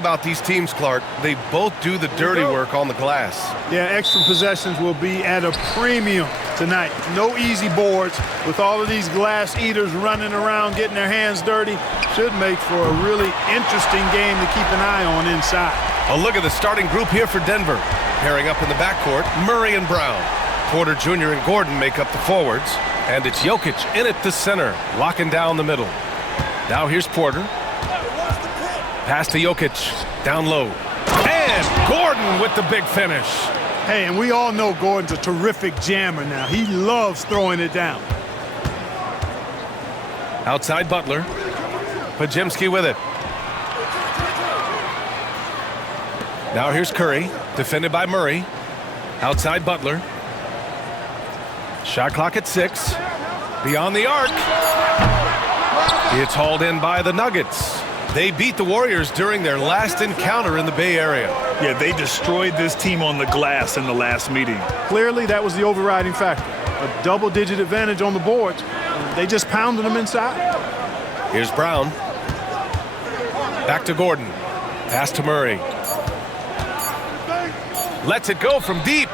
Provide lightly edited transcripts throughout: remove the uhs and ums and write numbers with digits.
about these teams, Clark, they both do the dirty work on the glass. Yeah, extra possessions will be at a premium tonight. No easy boards. With all of these glass eaters running around, getting their hands dirty, should make for a really interesting game to keep an eye on inside. A look at the starting group here for Denver. Pairing up in the backcourt, Murray and Brown. Porter Jr. and Gordon make up the forwards. And it's Jokic in at the center, locking down the middle. Now here's Porter. Pass to Jokic, down low. And Gordon with the big finish. Hey, and we all know Gordon's a terrific jammer now. He loves throwing it down. Outside Butler. Podziemski with it. Now here's Curry, defended by Murray. Outside Butler. Shot clock at 6. Beyond the arc. It's hauled in by the Nuggets. They beat the Warriors during their last encounter in the Bay Area. Yeah, they destroyed this team on the glass in the last meeting. Clearly, that was the overriding factor. A double-digit advantage on the boards. They just pounded them inside. Here's Brown. Back to Gordon. Pass to Murray. Lets it go from deep.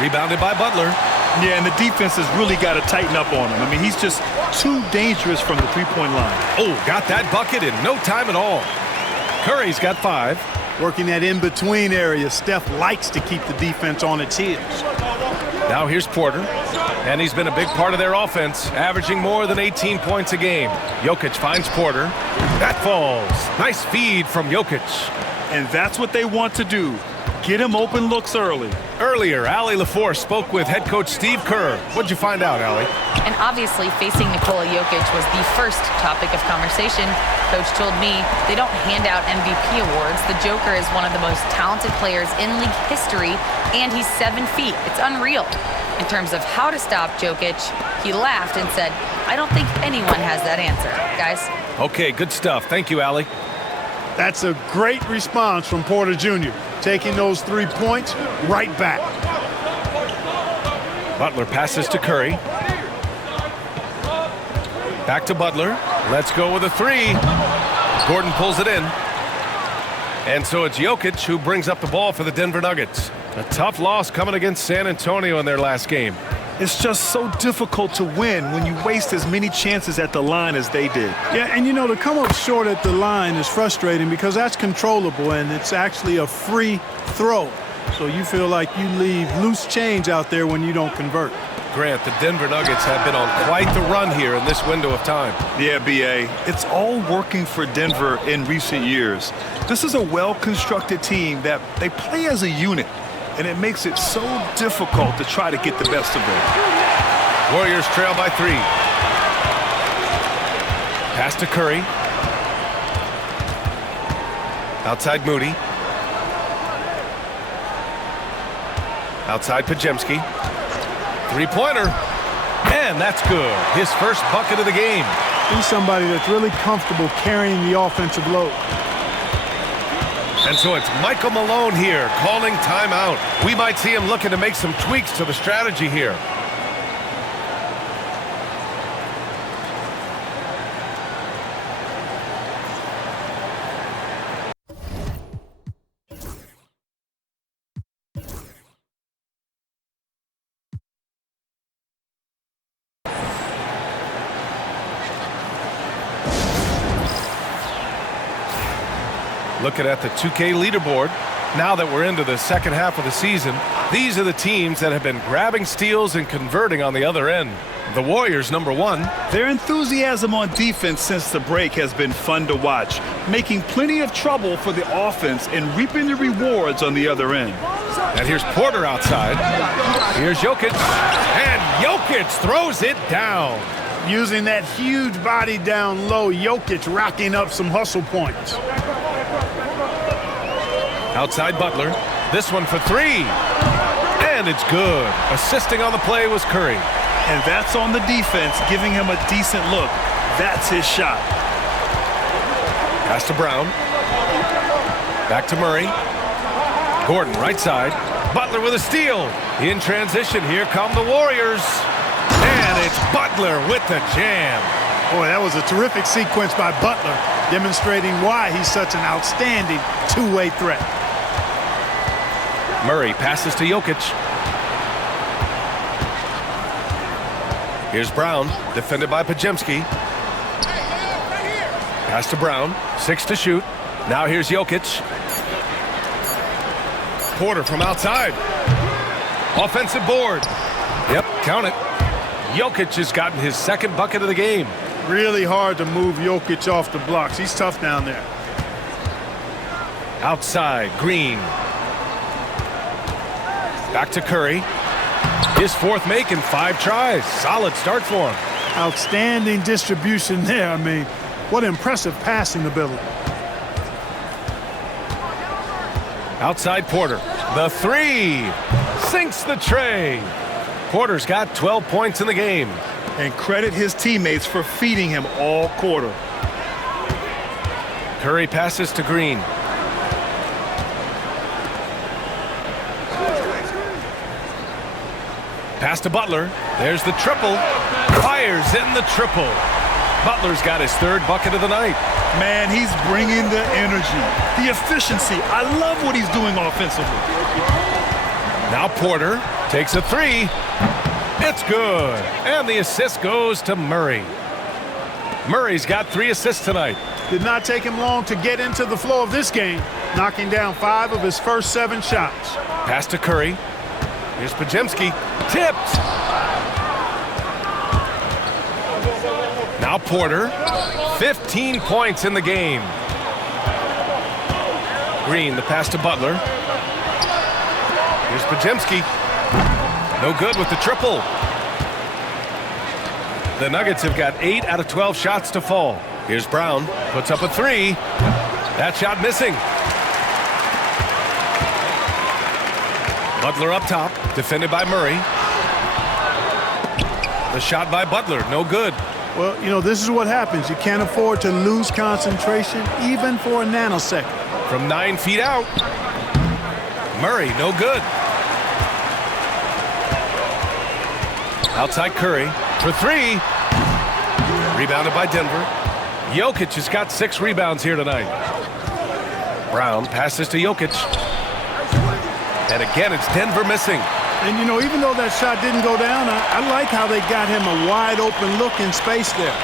Rebounded by Butler. Yeah, and the defense has really got to tighten up on him. I mean, he's just too dangerous from the three-point line. Oh, got that bucket in no time at all. Curry's got 5. Working that in-between area, Steph likes to keep the defense on its heels. Now here's Porter, and he's been a big part of their offense, averaging more than 18 points a game. Jokic finds Porter. That falls. Nice feed from Jokic. And that's what they want to do. Get him open looks early. Earlier, Allie LaForce spoke with head coach Steve Kerr. What'd you find out, Allie? And obviously, facing Nikola Jokic was the first topic of conversation. Coach told me they don't hand out MVP awards. The Joker is one of the most talented players in league history, and he's 7 feet. It's unreal. In terms of how to stop Jokic, he laughed and said, "I don't think anyone has that answer, guys." Okay, good stuff. Thank you, Allie. That's a great response from Porter Jr., taking those 3 points right back. Butler passes to Curry. Back to Butler. Let's go with a 3. Gordon pulls it in. And so it's Jokic who brings up the ball for the Denver Nuggets. A tough loss coming against San Antonio in their last game. It's just so difficult to win when you waste as many chances at the line as they did. Yeah, and you know, to come up short at the line is frustrating because that's controllable and it's actually a free throw. So you feel like you leave loose change out there when you don't convert. Grant, the Denver Nuggets have been on quite the run here in this window of time. Yeah, B.A., it's all working for Denver in recent years. This is a well-constructed team that they play as a unit, and it makes it so difficult to try to get the best of them. Warriors trail by 3. Pass to Curry. Outside Moody. Outside Podziemski. Three-pointer. And that's good. His first bucket of the game. He's somebody that's really comfortable carrying the offensive load. And so it's Michael Malone here calling timeout. We might see him looking to make some tweaks to the strategy here. Looking at the 2K leaderboard, now that we're into the second half of the season, these are the teams that have been grabbing steals and converting on the other end. The Warriors, number 1. Their enthusiasm on defense since the break has been fun to watch, making plenty of trouble for the offense and reaping the rewards on the other end. And here's Porter outside. Here's Jokic. And Jokic throws it down. Using that huge body down low, Jokic racking up some hustle points. Outside Butler. This one for 3. And it's good. Assisting on the play was Curry. And that's on the defense, giving him a decent look. That's his shot. Pass to Brown. Back to Murray. Gordon right side. Butler with a steal. In transition, here come the Warriors. And it's Butler with the jam. Boy, that was a terrific sequence by Butler. demonstrating why he's such an outstanding two-way threat. Murray passes to Jokic. Here's Brown, defended by Podziemski. Pass to Brown, 6 to shoot. Now here's Jokic. Porter from outside. Offensive board. Yep, count it. Jokic has gotten his second bucket of the game. Really hard to move Jokic off the blocks. He's tough down there. Outside, Green. Back to Curry. His fourth make in 5 tries. Solid start for him. Outstanding distribution there. I mean, what impressive passing ability. Outside Porter. The 3. Sinks the tray. Porter's got 12 points in the game. And credit his teammates for feeding him all quarter. Curry passes to Green. Pass to Butler. There's the triple. Fires in the triple. Butler's got his 3rd bucket of the night. Man, he's bringing the energy, the efficiency. I love what he's doing offensively. Now Porter takes a 3. It's good. And the assist goes to Murray. Murray's got 3 assists tonight. Did not take him long to get into the flow of this game, knocking down 5 of his first 7 shots. Pass to Curry. Here's Podziemski. Tipped. Now Porter. 15 points in the game. Green, the pass to Butler. Here's Podziemski. No good with the triple. The Nuggets have got 8 out of 12 shots to fall. Here's Brown. Puts up a 3. That shot missing. Butler up top, defended by Murray. The shot by Butler, no good. Well, you know, this is what happens. You can't afford to lose concentration, even for a nanosecond. From 9 feet out. Murray, no good. Outside Curry for 3. Rebounded by Denver. Jokic has got 6 rebounds here tonight. Brown passes to Jokic. And again, it's Denver missing. And, you know, even though that shot didn't go down, I like how they got him a wide open look in space there.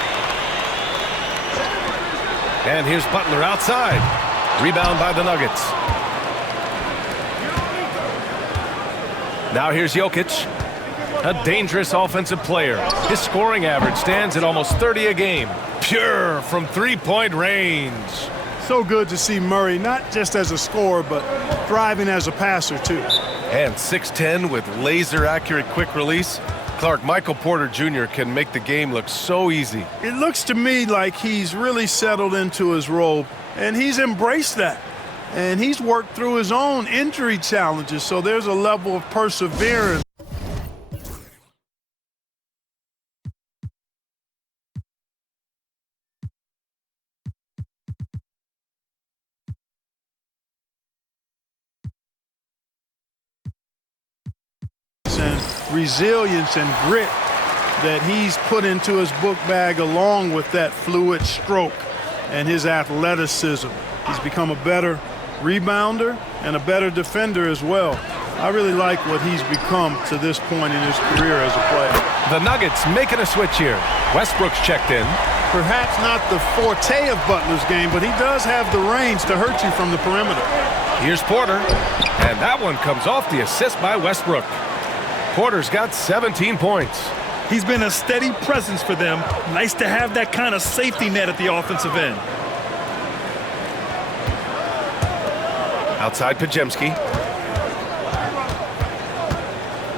And here's Butler outside. Rebound by the Nuggets. Now here's Jokic. A dangerous offensive player. His scoring average stands at almost 30 a game. Pure from 3-point range. So good to see Murray, not just as a scorer, but thriving as a passer, too. And 6'10" with laser-accurate quick release. Clark, Michael Porter Jr. can make the game look so easy. It looks to me like he's really settled into his role, and he's embraced that. And he's worked through his own injury challenges, so there's a level of perseverance. And resilience and grit that he's put into his book bag, along with that fluid stroke and his athleticism. He's become a better rebounder and a better defender as well. I really like what he's become to this point in his career as a player. The Nuggets making a switch here. Westbrook's checked in. Perhaps not the forte of Butler's game, but he does have the range to hurt you from the perimeter. Here's Porter, and that one comes off the assist by Westbrook. Porter's got 17 points. He's been a steady presence for them. Nice to have that kind of safety net at the offensive end. Outside Podziemski.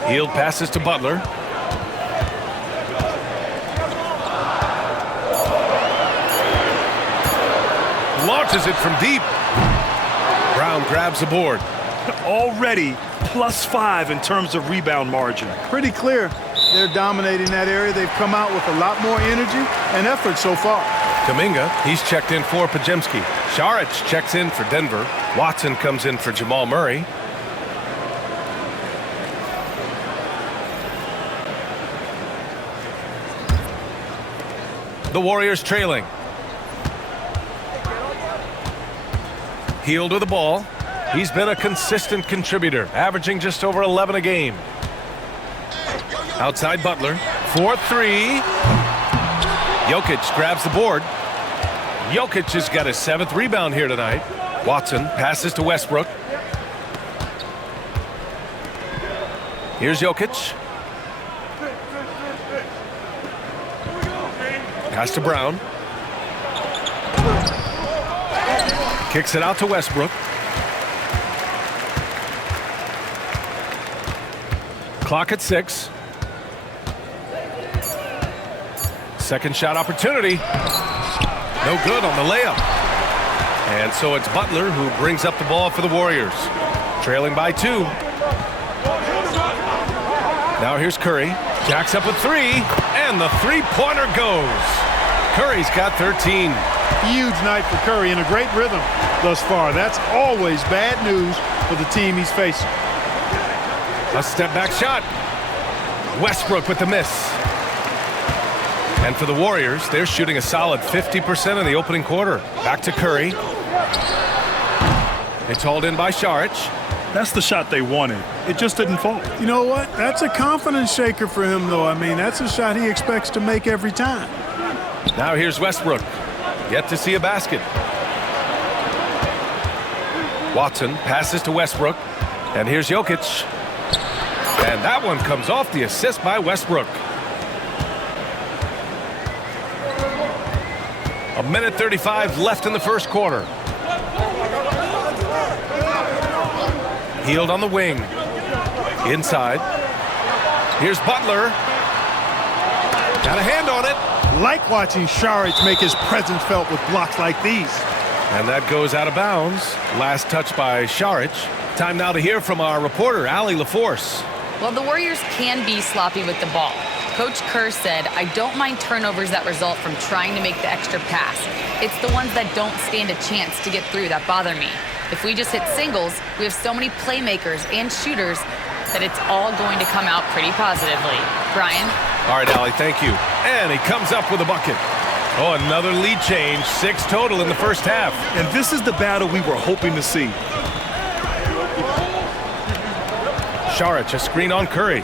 Hield passes to Butler. Launches it from deep. Brown grabs the board. Already +5 in terms of rebound margin. Pretty clear they're dominating that area. They've come out with a lot more energy and effort so far. Kuminga, he's checked in for Podziemski. Saric checks in for Denver. Watson comes in for Jamal Murray. The Warriors trailing. Hd'D with the ball. He's been a consistent contributor, averaging just over 11 a game. Outside Butler. 4-3. Jokic grabs the board. Jokic has got his 7th rebound here tonight. Watson passes to Westbrook. Here's Jokic. Pass to Brown. Kicks it out to Westbrook. Clock at 6. Second shot opportunity. No good on the layup. And so it's Butler who brings up the ball for the Warriors. Trailing by 2. Now here's Curry. Jacks up a 3. And the three-pointer goes. Curry's got 13. Huge night for Curry and a great rhythm thus far. That's always bad news for the team he's facing. A step-back shot. Westbrook with the miss. And for the Warriors, they're shooting a solid 50% in the opening quarter. Back to Curry. It's hauled in by Saric. That's the shot they wanted. It just didn't fall. You know what? That's a confidence shaker for him, though. I mean, that's a shot he expects to make every time. Now here's Westbrook. Yet to see a basket. Watson passes to Westbrook. And here's Jokic. And that one comes off the assist by Westbrook. A minute 35 left in the first quarter. Hd'D on the wing. Inside. Here's Butler. Got a hand on it. Like watching Saric make his presence felt with blocks like these. And that goes out of bounds. Last touch by Saric. Time now to hear from our reporter, Allie LaForce. Well, the Warriors can be sloppy with the ball. Coach Kerr said, I don't mind turnovers that result from trying to make the extra pass. It's the ones that don't stand a chance to get through that bother me. If we just hit singles, we have so many playmakers and shooters that it's all going to come out pretty positively. Brian? All right, Allie, thank you. And he comes up with a bucket. Oh, another lead change. 6 total in the first half. And this is the battle we were hoping to see. Saric, a screen on Curry.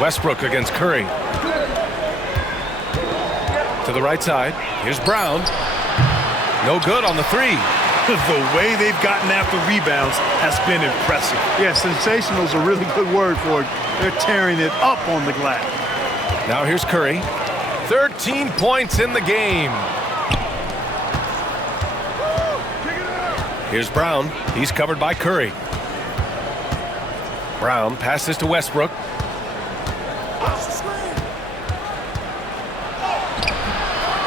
Westbrook against Curry. To the right side. Here's Brown. No good on the 3. The way they've gotten after rebounds has been impressive. Yeah, sensational is a really good word for it. They're tearing it up on the glass. Now here's Curry. 13 points in the game. Here's Brown. He's covered by Curry. Brown passes to Westbrook.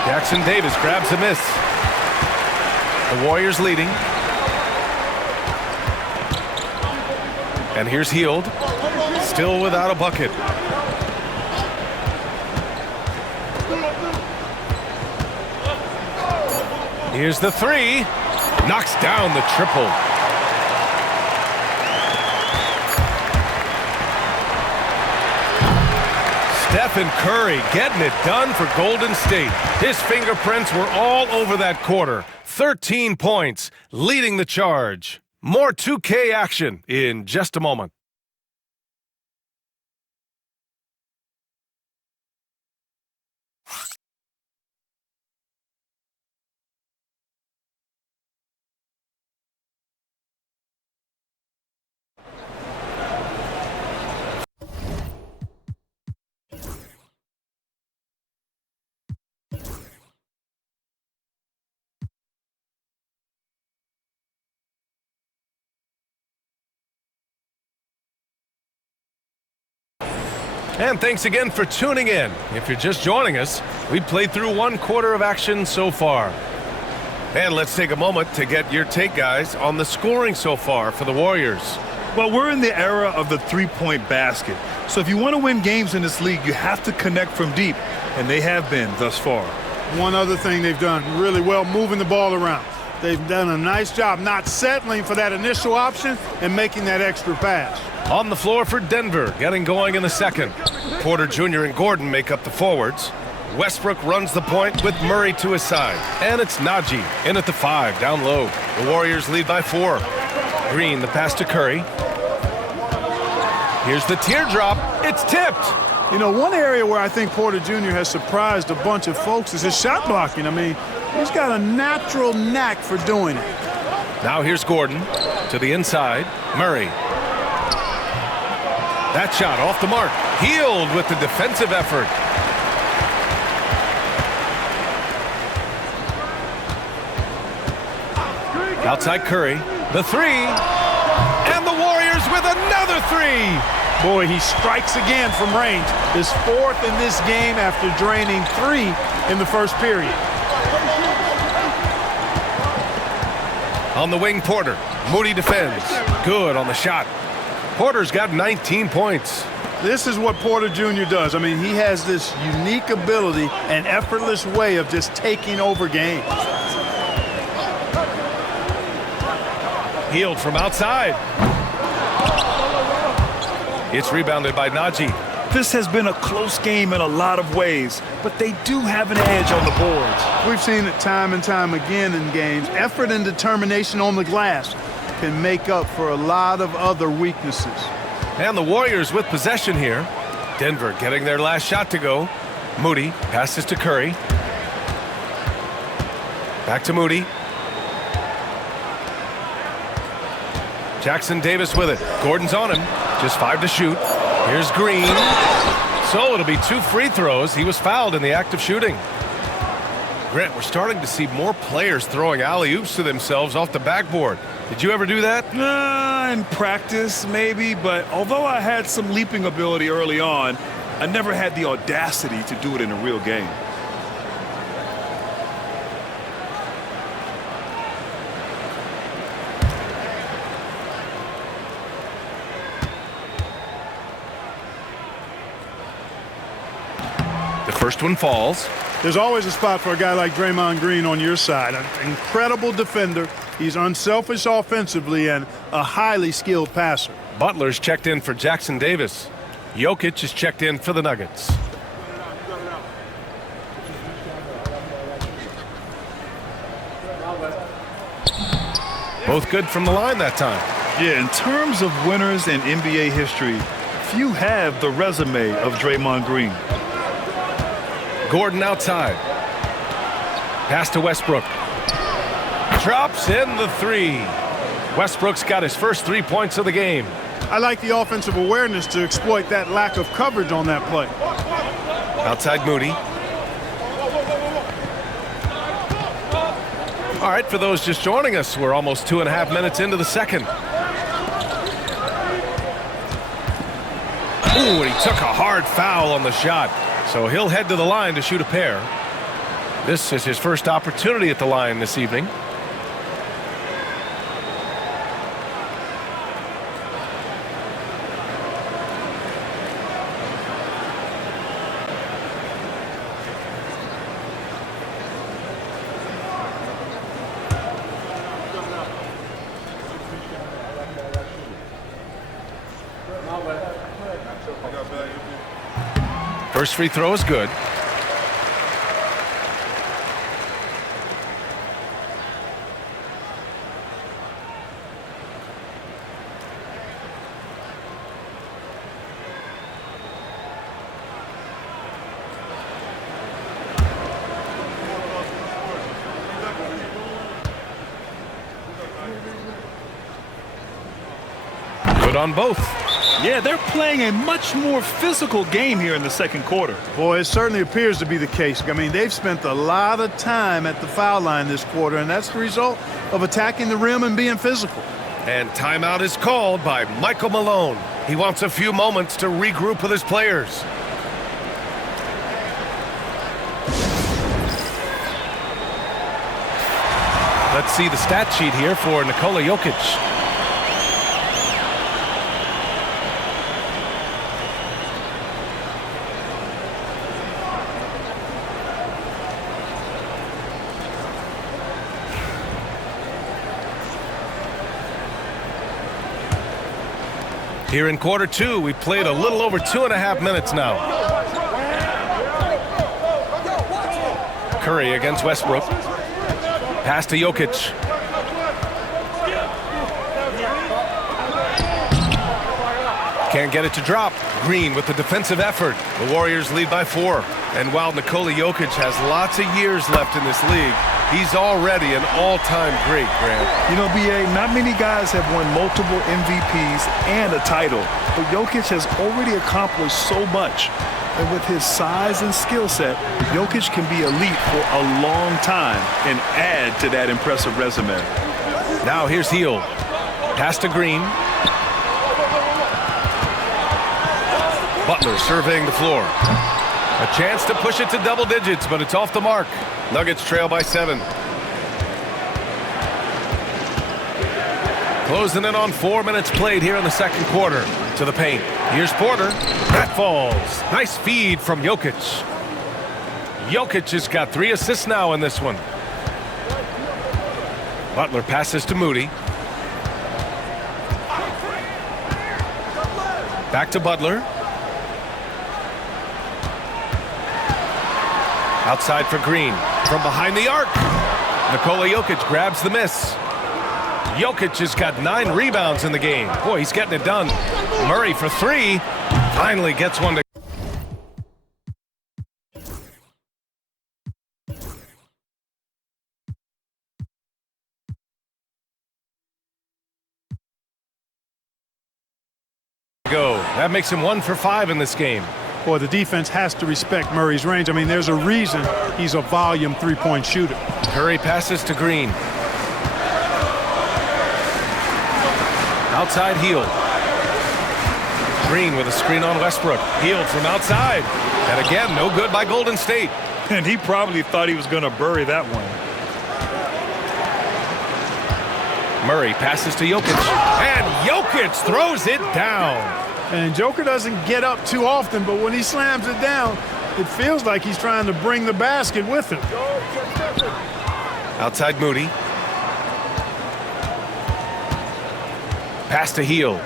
Jackson Davis grabs a miss. The Warriors leading. And here's Hd'D. Still without a bucket. Here's the 3. Knocks down the triple. Stephen Curry getting it done for Golden State. His fingerprints were all over that quarter. 13 points, leading the charge. More 2K action in just a moment. And thanks again for tuning in. If you're just joining us, we've played through 1 quarter of action so far. And let's take a moment to get your take, guys, on the scoring so far for the Warriors. Well, we're in the era of the three-point basket. So if you want to win games in this league, you have to connect from deep, and they have been thus far. One other thing they've done really well, moving the ball around. They've done a nice job not settling for that initial option and making that extra pass. On the floor for Denver, getting going in the second. Porter Jr. and Gordon make up the forwards. Westbrook runs the point with Murray to his side. And it's Ňāģī in at the 5, down low. The Warriors lead by 4. Green, the pass to Curry. Here's the teardrop. It's tipped. You know, one area where I think Porter Jr. has surprised a bunch of folks is his shot blocking. I mean, he's got a natural knack for doing it. Now here's Gordon to the inside. Murray. That shot off the mark. Healed with the defensive effort. Outside Curry. The 3. And the Warriors with another 3. Boy, he strikes again from range. His 4th in this game after draining 3 in the first period. On the wing, Porter. Moody defends. Good on the shot. Porter's got 19 points. This is what Porter Jr. does. I mean, he has this unique ability and effortless way of just taking over games. Healed from outside. It's rebounded by Ňāģī. This has been a close game in a lot of ways, but they do have an edge on the boards. We've seen it time and time again in games. Effort and determination on the glass can make up for a lot of other weaknesses. And the Warriors with possession here. Denver getting their last shot to go. Moody passes to Curry. Back to Moody. Jackson Davis with it. Gordon's on him. Just 5 to shoot. Here's Green. So it'll be 2 free throws. He was fouled in the act of shooting. Grant, we're starting to see more players throwing alley-oops to themselves off the backboard. Did you ever do that? In practice, maybe, but although I had some leaping ability early on, I never had the audacity to do it in a real game. The first one falls. There's always a spot for a guy like Draymond Green on your side. An incredible defender. He's unselfish offensively and a highly skilled passer. Butler's checked in for Jackson Davis. Jokic is checked in for the Nuggets. Both good from the line that time. Yeah, in terms of winners in NBA history, few have the resume of Draymond Green. Gordon outside. Pass to Westbrook. Drops in the 3. Westbrook's got his first 3 points of the game. I like the offensive awareness to exploit that lack of coverage on that play. Outside Moody. All right, for those just joining us, we're almost 2.5 minutes into the second. Ooh, and he took a hard foul on the shot. So he'll head to the line to shoot a pair. This is his first opportunity at the line this evening. First free throw is good. Good on both. Yeah, they're playing a much more physical game here in the second quarter. Boy, it certainly appears to be the case. I mean, they've spent a lot of time at the foul line this quarter, and that's the result of attacking the rim and being physical. And timeout is called by Michael Malone. He wants a few moments to regroup with his players. Let's see the stat sheet here for Nikola Jokic. Here in quarter 2, we played a little over 2.5 minutes now. Curry against Westbrook. Pass to Jokic. Can't get it to drop. Green with the defensive effort. The Warriors lead by 4. And while Nikola Jokic has lots of years left in this league, he's already an all-time great, Grant. You know, B.A., not many guys have won multiple MVPs and a title, but Jokic has already accomplished so much. And with his size and skill set, Jokic can be elite for a long time and add to that impressive resume. Now here's Hield. Pass to Green. Butler surveying the floor. A chance to push it to double digits, but it's off the mark. Nuggets trail by 7. Closing in on 4 minutes played here in the second quarter. To the paint. Here's Porter. That falls. Nice feed from Jokic. Jokic has got 3 assists now in this one. Butler passes to Moody. Back to Butler. Outside for Green. From behind the arc. Nikola Jokic grabs the miss. Jokic has got 9 rebounds in the game. Boy, he's getting it done. Murray for 3. Finally gets one to go. That makes him 1 for 5 in this game. Boy, the defense has to respect Murray's range. I mean, there's a reason he's a volume three-point shooter. Curry passes to Green. Outside Hield. Green with a screen on Westbrook. Hield from outside. And again, no good by Golden State. And he probably thought he was going to bury that one. Murray passes to Jokic. And Jokic throws it down. And Joker doesn't get up too often, but when he slams it down, it feels like he's trying to bring the basket with him. Outside Moody. Pass to Hield.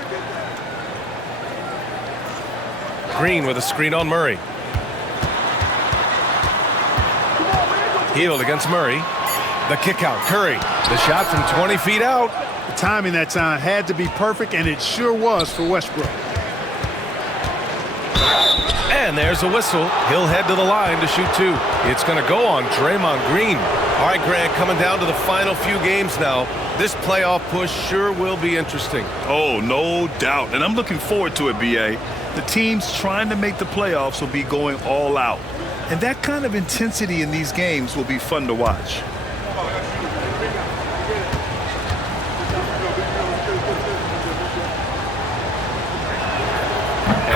Green with a screen on Murray. Hield against Murray. The kick out. Curry. The shot from 20 feet out. The timing that time had to be perfect, and it sure was for Westbrook. And there's a whistle. He'll head to the line to shoot 2. It's going to go on Draymond Green. All right, Grant, coming down to the final few games now. This playoff push sure will be interesting. Oh, no doubt. And I'm looking forward to it, B.A. The teams trying to make the playoffs will be going all out. And that kind of intensity in these games will be fun to watch.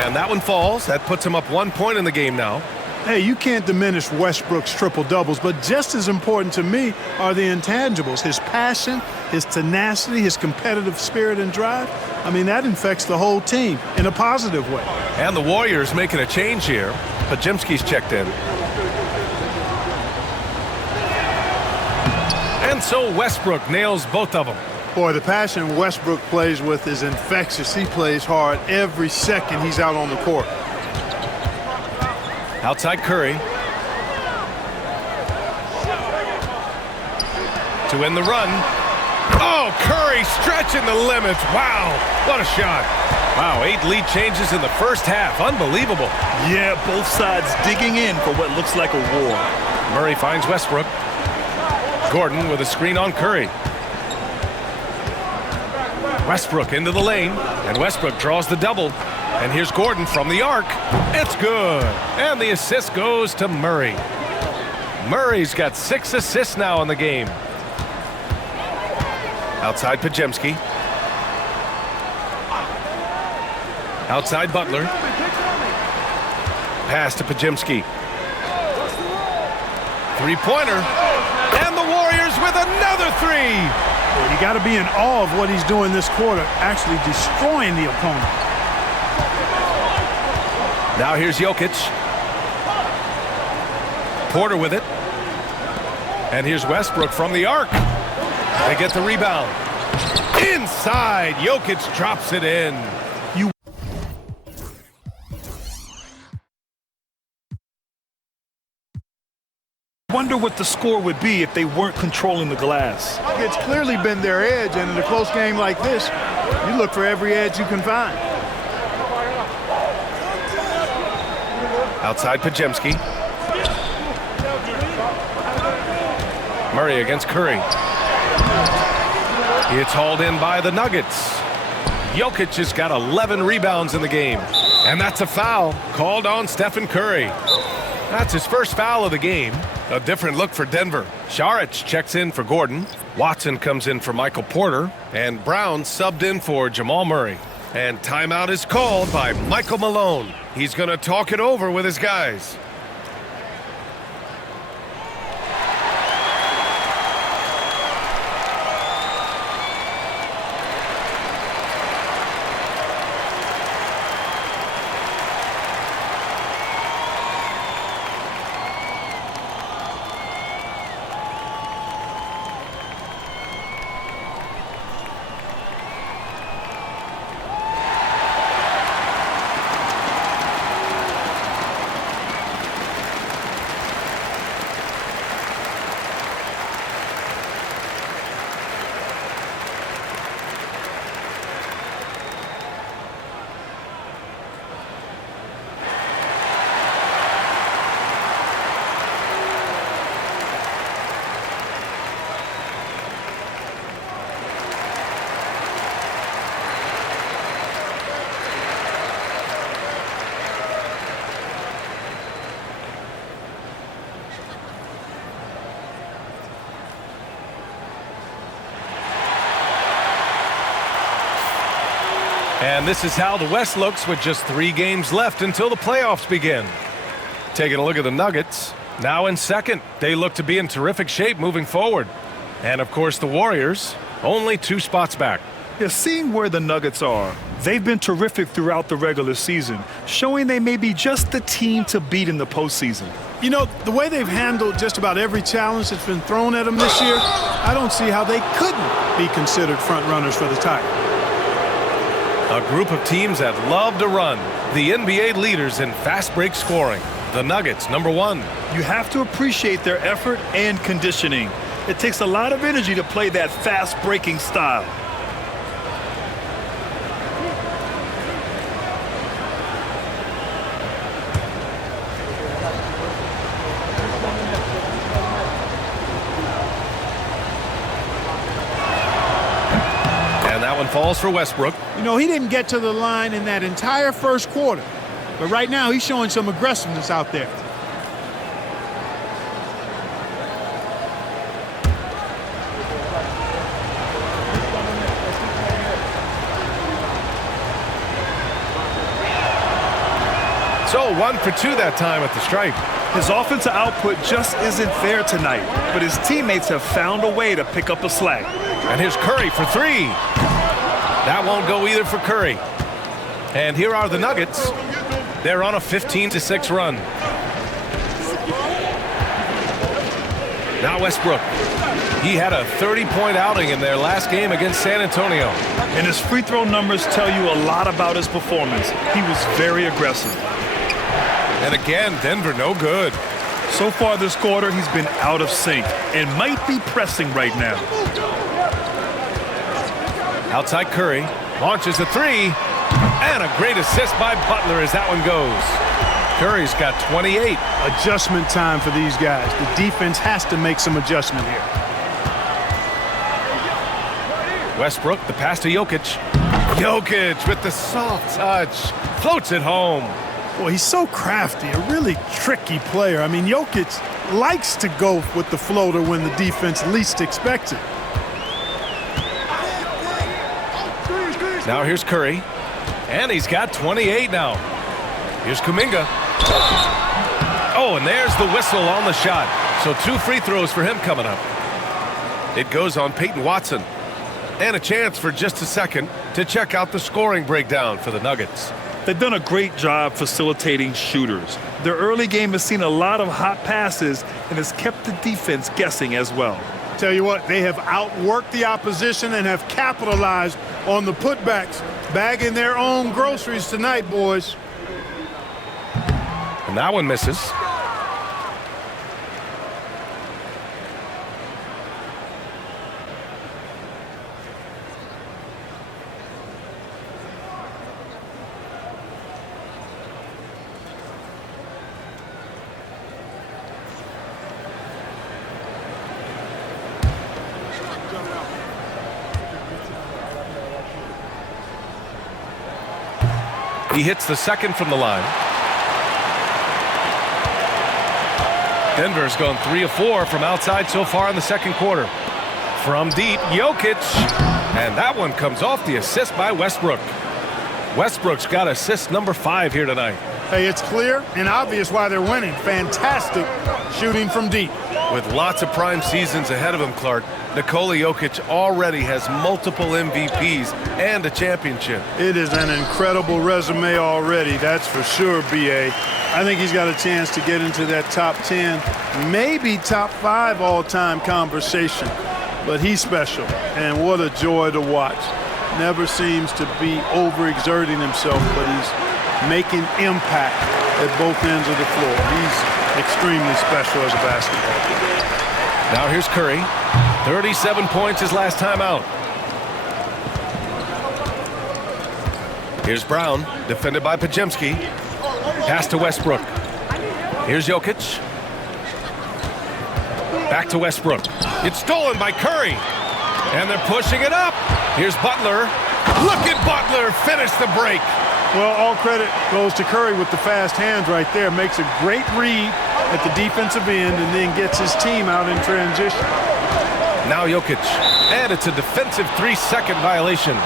And that one falls. That puts him up 1 point in the game now. Hey, you can't diminish Westbrook's triple-doubles, but just as important to me are the intangibles. His passion, his tenacity, his competitive spirit and drive. I mean, that infects the whole team in a positive way. And the Warriors making a change here. Podziemski's checked in. And so Westbrook nails both of them. Boy, the passion Westbrook plays with is infectious. He plays hard every second he's out on the court. Outside Curry. To end the run. Oh, Curry stretching the limits. Wow, what a shot. Wow, 8 lead changes in the first half. Unbelievable. Yeah, both sides digging in for what looks like a war. Murray finds Westbrook. Gordon with a screen on Curry. Westbrook into the lane, and Westbrook draws the double. And here's Gordon from the arc. It's good. And the assist goes to Murray. Murray's got 6 assists now in the game. Outside Podziemski. Outside Butler. Pass to Podziemski. Three-pointer. And the Warriors with another 3. You got to be in awe of what he's doing this quarter, actually destroying the opponent. Now here's Jokic. Porter with it. And here's Westbrook from the arc. They get the rebound. Inside, Jokic drops it in. wonder what the score would be if they weren't controlling the glass. It's clearly been their edge, and in a close game like this, you look for every edge you can find. Outside Podziemski. Murray against Curry. It's hauled in by the Nuggets. Jokic has got 11 rebounds in the game. And that's a foul called on Stephen Curry. That's his first foul of the game. A different look for Denver. 𝙤𝙬 checks in for Gordon. Watson comes in for Michael Porter. And Brown subbed in for Jamal Murray. And timeout is called by Michael Malone. He's going to talk it over with his guys. And this is how the West looks with just 3 games left until the playoffs begin. Taking a look at the Nuggets, now in second. They look to be in terrific shape moving forward. And of course the Warriors, only 2 spots back. Yeah, seeing where the Nuggets are, they've been terrific throughout the regular season, showing they may be just the team to beat in the postseason. You know, the way they've handled just about every challenge that's been thrown at them this year, I don't see how they couldn't be considered front runners for the title. A group of teams that love to run. The NBA leaders in fast break scoring. The Nuggets, number 1. You have to appreciate their effort and conditioning. It takes a lot of energy to play that fast breaking style. Falls for Westbrook. You know, he didn't get to the line in that entire first quarter, but right now he's showing some aggressiveness out there. So 1 for 2 that time at the stripe. His offensive output just isn't there tonight, but his teammates have found a way to pick up a slack. And here's Curry for 3. That won't go either for Curry. And here are the Nuggets. They're on a 15-6 run. Now Westbrook. He had a 30-point outing in their last game against San Antonio. And his free throw numbers tell you a lot about his performance. He was very aggressive. And again, Denver no good. So far this quarter, he's been out of sync and might be pressing right now. Outside Curry, launches a 3, and a great assist by Butler as that one goes. Curry's got 28. Adjustment time for these guys. The defense has to make some adjustment here. Westbrook, the pass to Jokic. Jokic with the soft touch, floats it home. Boy, he's so crafty, a really tricky player. I mean, Jokic likes to go with the floater when the defense least expects it. Now here's Curry, and he's got 28 now. Here's Kuminga. Oh, and there's the whistle on the shot. So 2 free throws for him coming up. It goes on Peyton Watson. And a chance for just a second to check out the scoring breakdown for the Nuggets. They've done a great job facilitating shooters. Their early game has seen a lot of hot passes and has kept the defense guessing as well. Tell you what, they have outworked the opposition and have capitalized on the putbacks, bagging their own groceries tonight, boys. And that one misses. He hits the second from the line. Denver's gone 3 of 4 from outside so far in the second quarter. From deep, Jokic. And that one comes off the assist by Westbrook. Westbrook's got assist number 5 here tonight. Hey, it's clear and obvious why they're winning. Fantastic shooting from deep. With lots of prime seasons ahead of him, Clark, Nikola Jokic already has multiple MVPs and a championship. It is an incredible resume already, that's for sure, B.A. I think he's got a chance to get into that top 10, maybe top 5 all-time conversation. But he's special, and what a joy to watch. Never seems to be overexerting himself, but he's making impact at both ends of the floor. He's extremely special as a basketball player. Now here's Curry. 37 points his last time out. Here's Brown, defended by Podziemski. Pass to Westbrook. Here's Jokic. Back to Westbrook. It's stolen by Curry. And they're pushing it up. Here's Butler. Look at Butler finish the break. Well, all credit goes to Curry with the fast hands right there. Makes a great read at the defensive end and then gets his team out in transition. Now Jokic. And it's a defensive 3-second violation.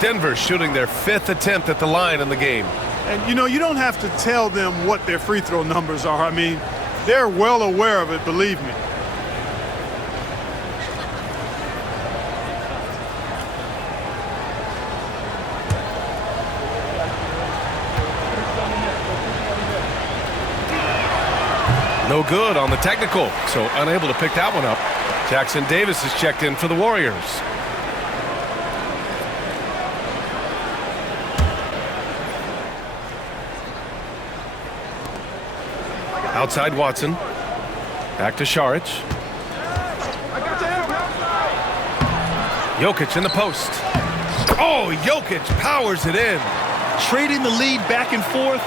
Denver shooting their 5th attempt at the line in the game. And, you know, you don't have to tell them what their free throw numbers are. I mean, they're well aware of it, believe me. No good on the technical, so unable to pick that one up. Jackson Davis is checked in for the Warriors. Outside Watson. Back to Šarić. Jokic in the post. Oh, Jokic powers it in. Trading the lead back and forth.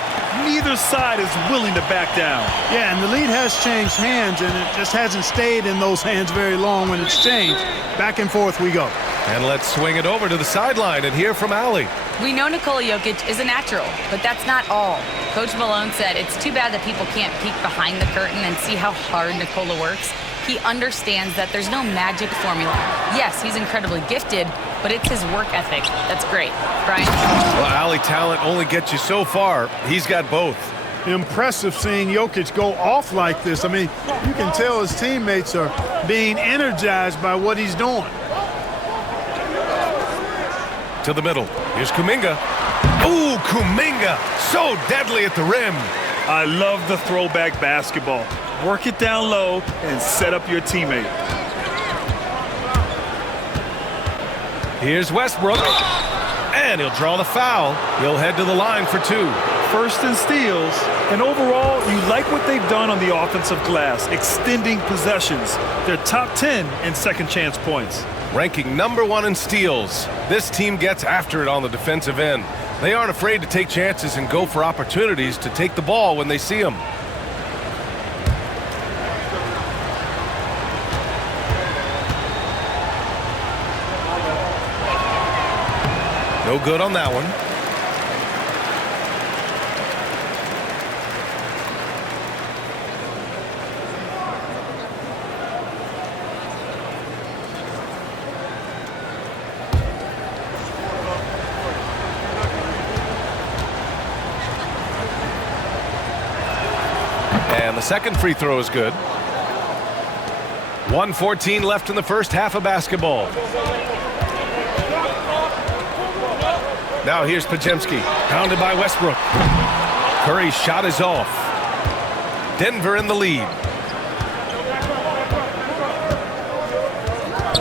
Neither side is willing to back down. Yeah, and the lead has changed hands, and it just hasn't stayed in those hands very long when it's changed. Back and forth we go. And let's swing it over to the sideline and hear from Allie. We know Nikola Jokic is a natural, but that's not all. Coach Malone said it's too bad that people can't peek behind the curtain and see how hard Nikola works. He understands that there's no magic formula. Yes, he's incredibly gifted, but it's his work ethic that's great. Brian? Well, Allie, talent only gets you so far. He's got both. Impressive seeing Jokic go off like this. I mean, you can tell his teammates are being energized by what he's doing. To the middle. Here's Kuminga. Ooh, Kuminga. So deadly at the rim. I love the throwback basketball. Work it down low and set up your teammate. Here's Westbrook. And he'll draw the foul. He'll head to the line for 2. First in steals. And overall, you like what they've done on the offensive glass, extending possessions. They're top 10 in second chance points. Ranking number 1 in steals. This team gets after it on the defensive end. They aren't afraid to take chances and go for opportunities to take the ball when they see them. No good on that one. And the second free throw is good. 1:14 left in the first half of basketball. Now here's Podziemski, pounded by Westbrook. Curry's shot is off. Denver in the lead.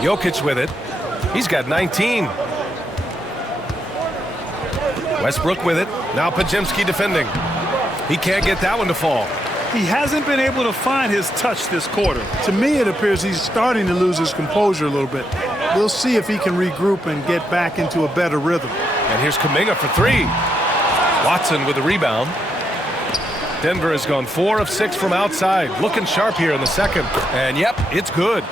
Jokic with it. He's got 19. Westbrook with it. Now Podziemski defending. He can't get that one to fall. He hasn't been able to find his touch this quarter. To me, it appears he's starting to lose his composure a little bit. We'll see if he can regroup and get back into a better rhythm. And here's Kuminga for 3. Watson with the rebound. Denver has gone 4 of 6 from outside. Looking sharp here in the second. And yep, it's good.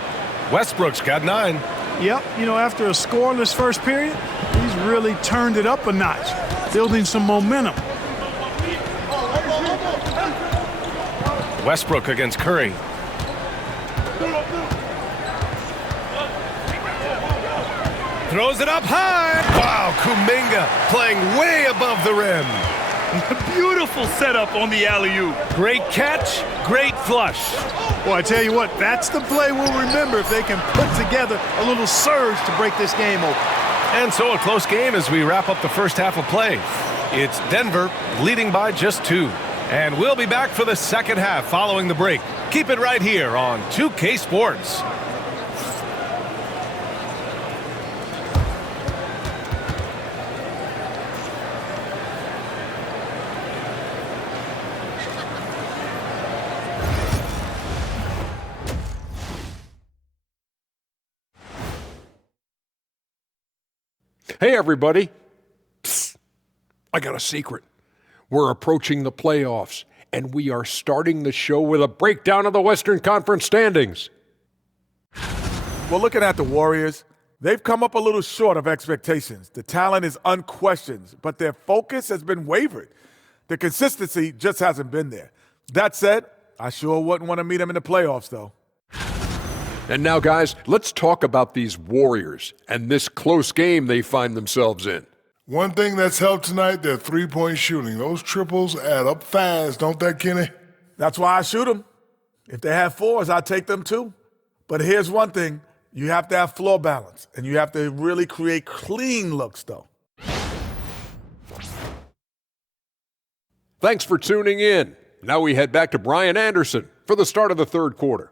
Westbrook's got 9. Yep, you know, after a scoreless first period, he's really turned it up a notch, building some momentum. Westbrook against Curry. Throws it up high. Wow, Kuminga playing way above the rim. Beautiful setup on the alley-oop. Great catch, great flush. Well, I tell you what, that's the play we'll remember if they can put together a little surge to break this game open. And so a close game as we wrap up the first half of play. It's Denver leading by just 2. And we'll be back for the second half following the break. Keep it right here on 2K Sports. Hey, everybody. Psst. I got a secret. We're approaching the playoffs, and we are starting the show with a breakdown of the Western Conference standings. Well, looking at the Warriors, they've come up a little short of expectations. The talent is unquestioned, but their focus has been wavered. The consistency just hasn't been there. That said, I sure wouldn't want to meet them in the playoffs, though. And now, guys, let's talk about these Warriors and this close game they find themselves in. One thing that's helped tonight, their three-point shooting. Those triples add up fast, don't they, Kenny? That's why I shoot them. If they have 4s, I take them too. But here's one thing. You have to have floor balance, and you have to really create clean looks, though. Thanks for tuning in. Now we head back to Brian Anderson for the start of the third quarter.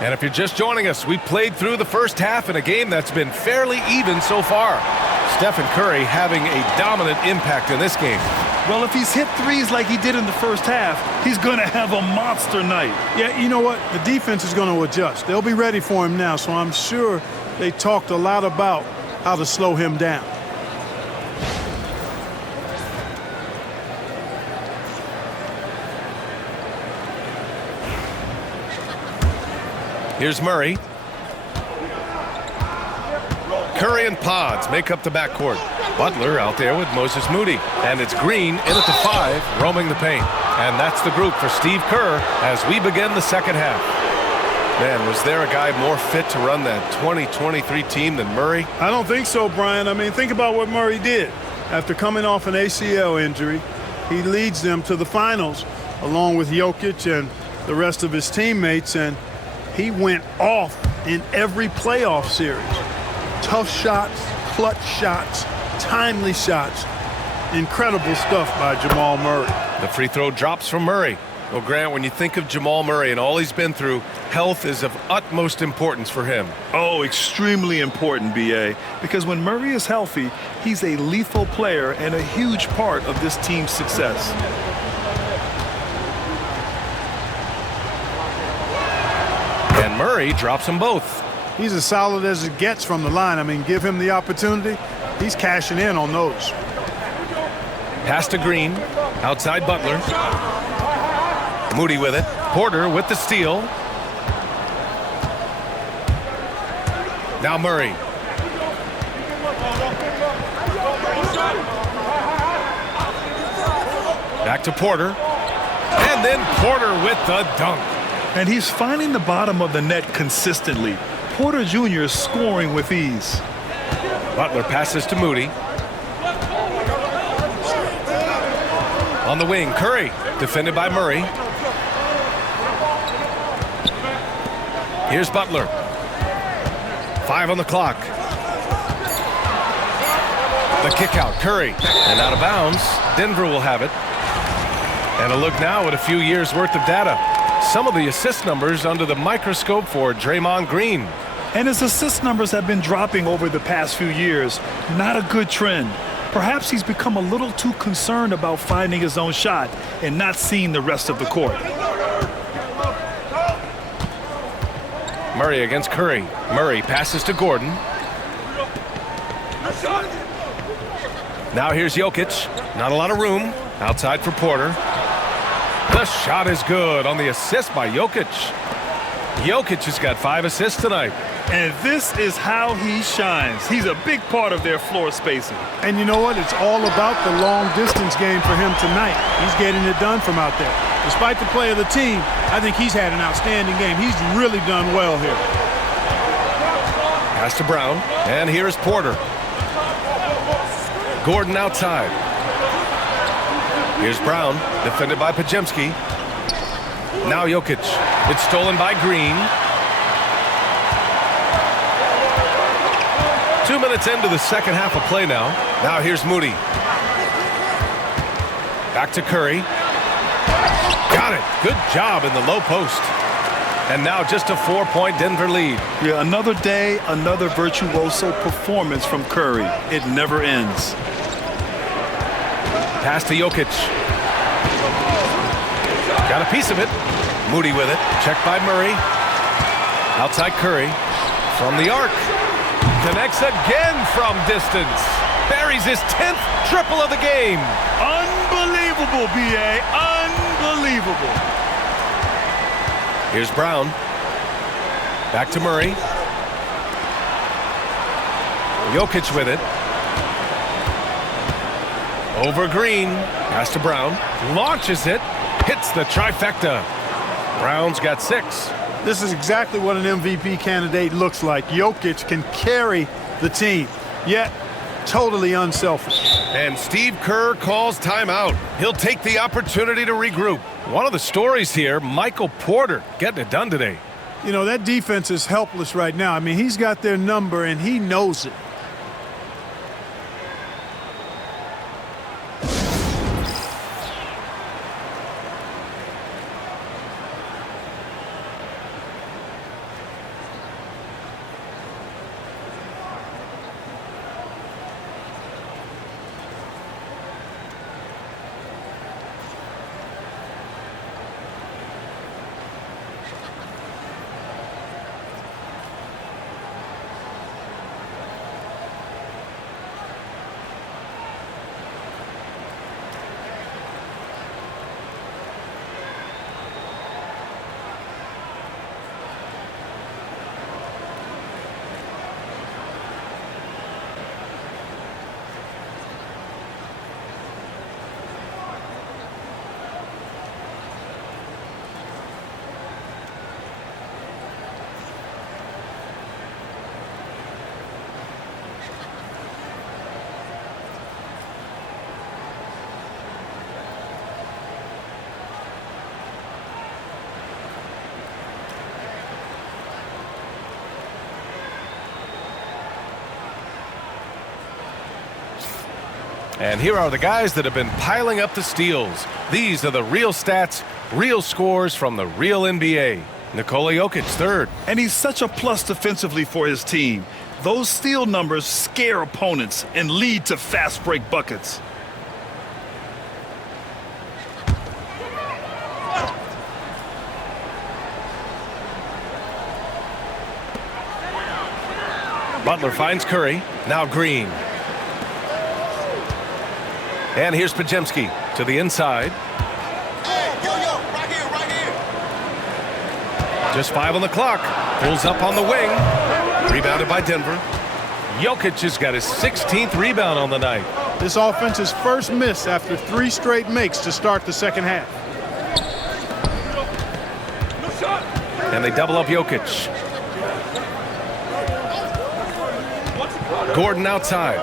And if you're just joining us, we played through the first half in a game that's been fairly even so far. Stephen Curry having a dominant impact in this game. Well, if he's hit threes like he did in the first half, he's going to have a monster night. Yeah, you know what? The defense is going to adjust. They'll be ready for him now, so I'm sure they talked a lot about how to slow him down. Here's Murray. Curry and Pods make up the backcourt. Butler out there with Moses Moody. And it's Green in at the 5, roaming the paint. And that's the group for Steve Kerr as we begin the second half. Man, was there a guy more fit to run that 2023 team than Murray? I don't think so, Brian. I mean, think about what Murray did. After coming off an ACL injury, he leads them to the finals along with Jokic and the rest of his teammates, and he went off in every playoff series. Tough shots, clutch shots, timely shots. Incredible stuff by Jamal Murray. The free throw drops from Murray. Well, Grant, when you think of Jamal Murray and all he's been through, health is of utmost importance for him. Oh, extremely important, B.A., because when Murray is healthy, he's a lethal player and a huge part of this team's success. And Murray drops them both. He's as solid as it gets from the line. I mean, give him the opportunity. He's cashing in on those. Pass to Green. Outside Butler. Moody with it. Porter with the steal. Now Murray. Back to Porter. And then Porter with the dunk. And he's finding the bottom of the net consistently. Porter Jr. is scoring with ease. Butler passes to Moody. On the wing, Curry, defended by Murray. Here's Butler. 5 on the clock. The kick out, Curry, and out of bounds. Denver will have it. And a look now at a few years worth of data. Some of the assist numbers under the microscope for Draymond Green. And his assist numbers have been dropping over the past few years. Not a good trend. Perhaps he's become a little too concerned about finding his own shot and not seeing the rest of the court. Murray against Curry. Murray passes to Gordon. Now here's Jokic. Not a lot of room. Outside for Porter. The shot is good on the assist by Jokic. Jokic has got 5 assists tonight. And this is how he shines. He's a big part of their floor spacing. And you know what? It's all about the long-distance game for him tonight. He's getting it done from out there. Despite the play of the team, I think he's had an outstanding game. He's really done well here. Pass to Brown, and here's Porter. Gordon outside. Here's Brown, defended by Podziemski. Now Jokic. It's stolen by Green. 2 minutes into the second half of play now. Now here's Moody. Back to Curry. Got it. Good job in the low post. And now just a 4-point Denver lead. Yeah, another day, another virtuoso performance from Curry. It never ends. Pass to Jokic. Got a piece of it. Moody with it. Checked by Murray. Outside Curry. From the arc. Connects again from distance. Buries his 10th triple of the game. Unbelievable, B.A. Unbelievable. Here's Brown. Back to Murray. Jokic with it. Over Green. Pass to Brown. Launches it. Hits the trifecta. Brown's got 6. This is exactly what an MVP candidate looks like. Jokic can carry the team, yet totally unselfish. And Steve Kerr calls timeout. He'll take the opportunity to regroup. One of the stories here, Michael Porter getting it done today. You know, that defense is helpless right now. I mean, he's got their number, and he knows it. And here are the guys that have been piling up the steals. These are the real stats, real scores from the real NBA. Nikola Jokic, 3rd. And he's such a plus defensively for his team. Those steal numbers scare opponents and lead to fast break buckets. Butler finds Curry. Now Green. And here's Podziemski to the inside. Right here. Just 5 on the clock. Pulls up on the wing. Rebounded by Denver. Jokic has got his 16th rebound on the night. This offense's first miss after 3 straight makes to start the second half. And they double up Jokic. Gordon outside.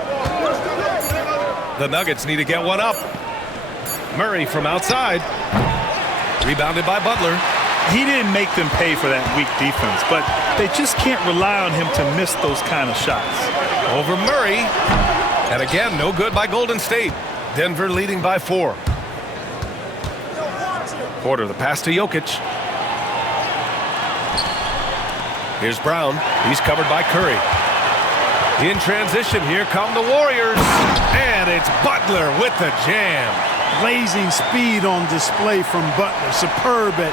The Nuggets need to get one up. Murray from outside. Rebounded by Butler. He didn't make them pay for that weak defense, but they just can't rely on him to miss those kind of shots. Over Murray. And again, no good by Golden State. Denver leading by 4. Porter, the pass to Jokic. Here's Brown. He's covered by Curry. In transition, here come the Warriors. And it's Butler with the jam. Blazing speed on display from Butler. Superb at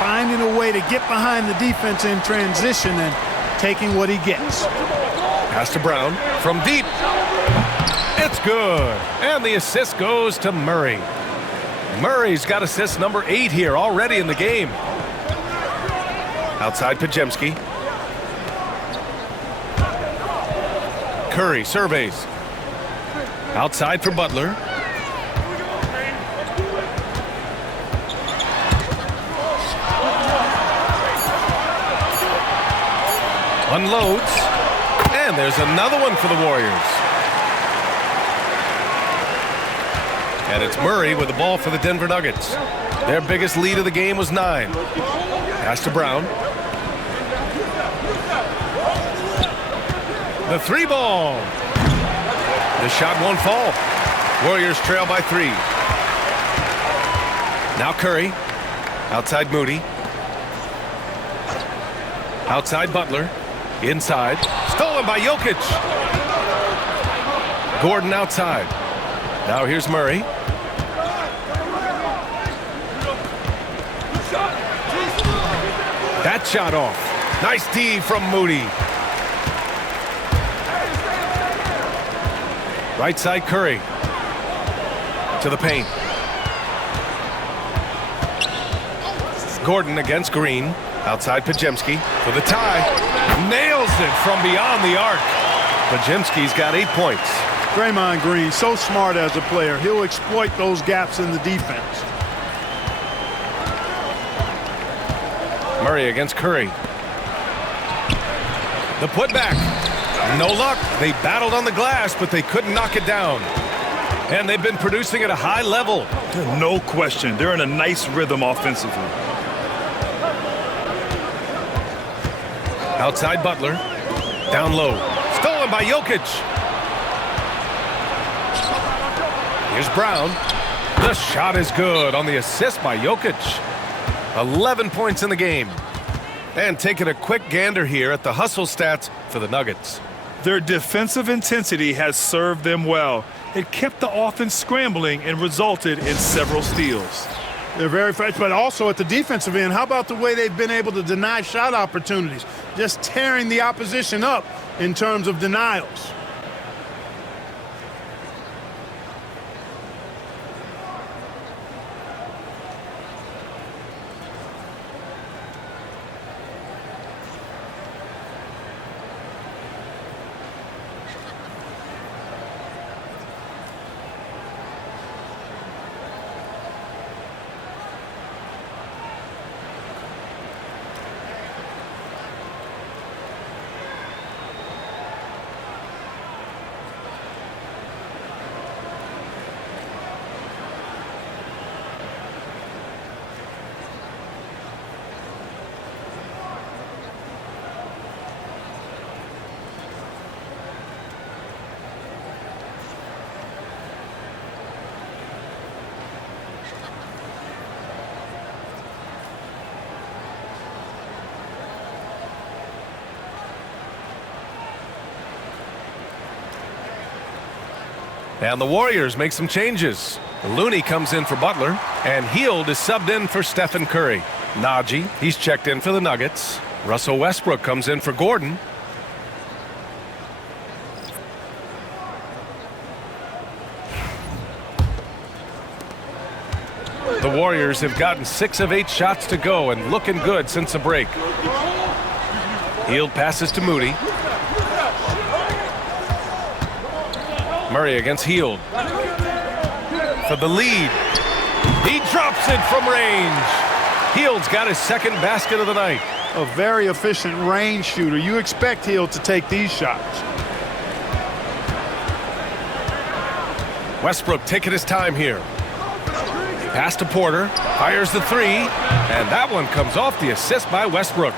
finding a way to get behind the defense in transition and taking what he gets. Pass to Brown from deep. It's good. And the assist goes to Murray. Murray's got assist number 8 here already in the game. Outside Podziemski. Curry surveys. Outside for Butler. Unloads. And there's another one for the Warriors. And it's Murray with the ball for the Denver Nuggets. Their biggest lead of the game was 9. Pass to Brown. The 3-ball. The shot won't fall. Warriors trail by 3. Now Curry. Outside Moody. Outside Butler. Inside. Stolen by Jokic. Gordon outside. Now here's Murray. That shot off. Nice D from Moody. Right side Curry. To the paint. Gordon against Green. Outside Podziemski for the tie. Nails it from beyond the arc. Podziemski's got 8 points. Draymond Green, so smart as a player. He'll exploit those gaps in the defense. Murray against Curry. The putback. No luck. They battled on the glass, but they couldn't knock it down. And they've been producing at a high level. No question. They're in a nice rhythm offensively. Outside Butler. Down low. Stolen by Jokic. Here's Brown. The shot is good on the assist by Jokic. 11 points in the game. And taking a quick gander here at the hustle stats for the Nuggets. Their defensive intensity has served them well. It kept the offense scrambling and resulted in several steals. They're very fast, but also at the defensive end, how about the way they've been able to deny shot opportunities? Just tearing the opposition up in terms of denials. And the Warriors make some changes. Looney comes in for Butler, and Hield is subbed in for Stephen Curry. Najee, he's checked in for the Nuggets. Russell Westbrook comes in for Gordon. The Warriors have gotten 6 of 8 shots to go and looking good since the break. Hield passes to Moody. Murray against Hield. For the lead. He drops it from range. Hield's got his second basket of the night. A very efficient range shooter. You expect Hield to take these shots. Westbrook taking his time here. Pass to Porter. Fires the 3. And that one comes off the assist by Westbrook.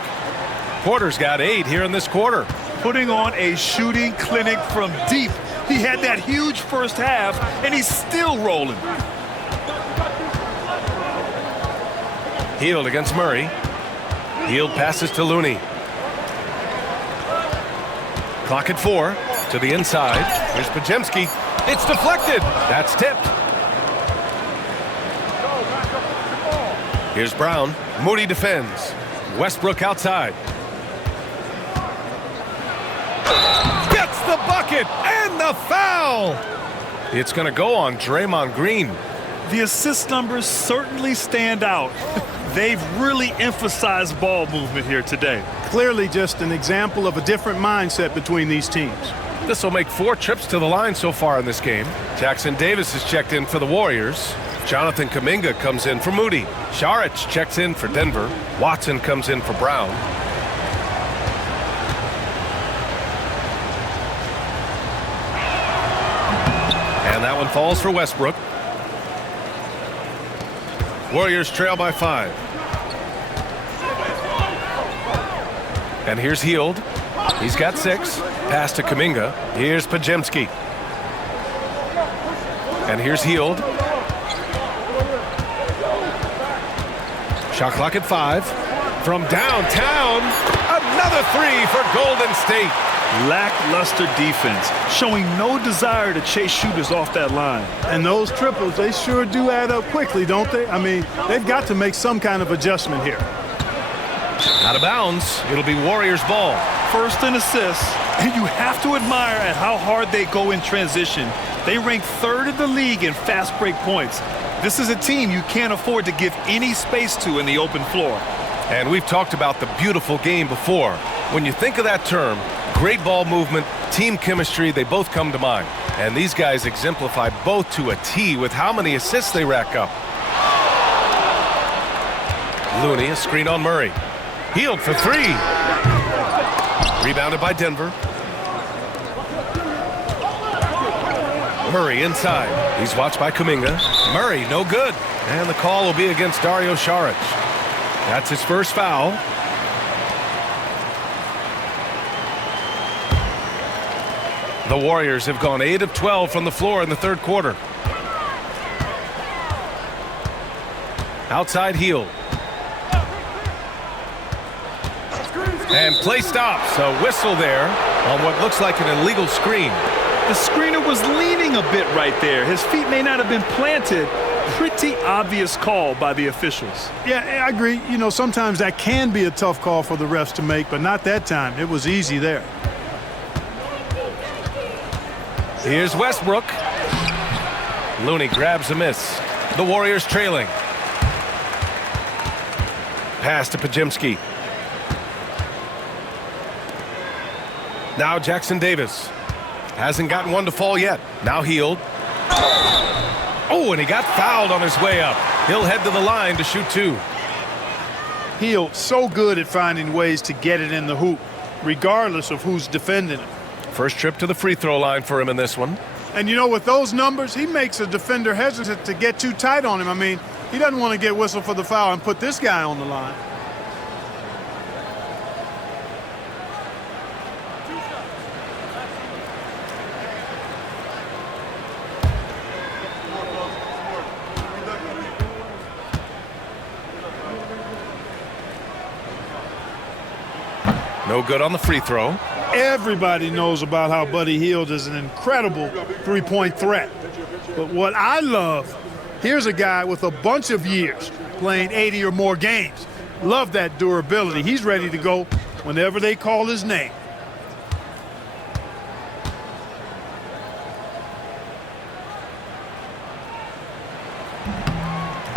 Porter's got 8 here in this quarter. Putting on a shooting clinic from deep. He had that huge first half, and he's still rolling. Hield against Murray. Hield passes to Looney. Clock at 4. To the inside. Here's Podziemski. It's deflected. That's tipped. Here's Brown. Moody defends. Westbrook outside. Gets the bucket and the foul. It's going to go on Draymond Green. The assist numbers certainly stand out. They've really emphasized ball movement here today. Clearly just an example of a different mindset between these teams. This will make 4 trips to the line so far in this game. Jackson Davis has checked in for the Warriors. Jonathan Kuminga comes in for Moody. 𝙤𝙤 checks in for Denver. Watson comes in for Brown. And that one falls for Westbrook. Warriors trail by 5. And here's Hield. He's got 6. Pass to Kuminga. Here's Podziemski. And here's Hield. Shot clock at 5. From downtown, another 3 for Golden State. Lackluster defense, showing no desire to chase shooters off that line. And those triples, they sure do add up quickly, don't they? I mean, they've got to make some kind of adjustment here. Out of bounds. It'll be Warriors ball. First in assists, and you have to admire at how hard they go in transition. They rank 3rd in the league in fast break points. This is a team you can't afford to give any space to in the open floor. And we've talked about the beautiful game before. When you think of that term, great ball movement, team chemistry, they both come to mind. And these guys exemplify both to a T with how many assists they rack up. Looney, a screen on Murray. Hield for 3. Rebounded by Denver. Murray inside. He's watched by Kuminga. Murray, no good. And the call will be against Dario Saric. That's his first foul. The Warriors have gone 8 of 12 from the floor in the 3rd quarter. Outside Hield. And play stops. A whistle there on what looks like an illegal screen. The screener was leaning a bit right there. His feet may not have been planted. Pretty obvious call by the officials. Yeah, I agree. You know, sometimes that can be a tough call for the refs to make, but not that time. It was easy there. Here's Westbrook. Looney grabs a miss. The Warriors trailing. Pass to Podziemski. Now Jackson Davis. Hasn't gotten one to fall yet. Now Hield. Oh, and he got fouled on his way up. He'll head to the line to shoot 2. Hield so good at finding ways to get it in the hoop, regardless of who's defending him. First trip to the free throw line for him in this one. And you know, with those numbers, he makes a defender hesitant to get too tight on him. I mean, he doesn't want to get whistled for the foul and put this guy on the line. No good on the free throw. Everybody knows about how Buddy Hield is an incredible three-point threat. But what I love, here's a guy with a bunch of years playing 80 or more games. Love that durability. He's ready to go whenever they call his name.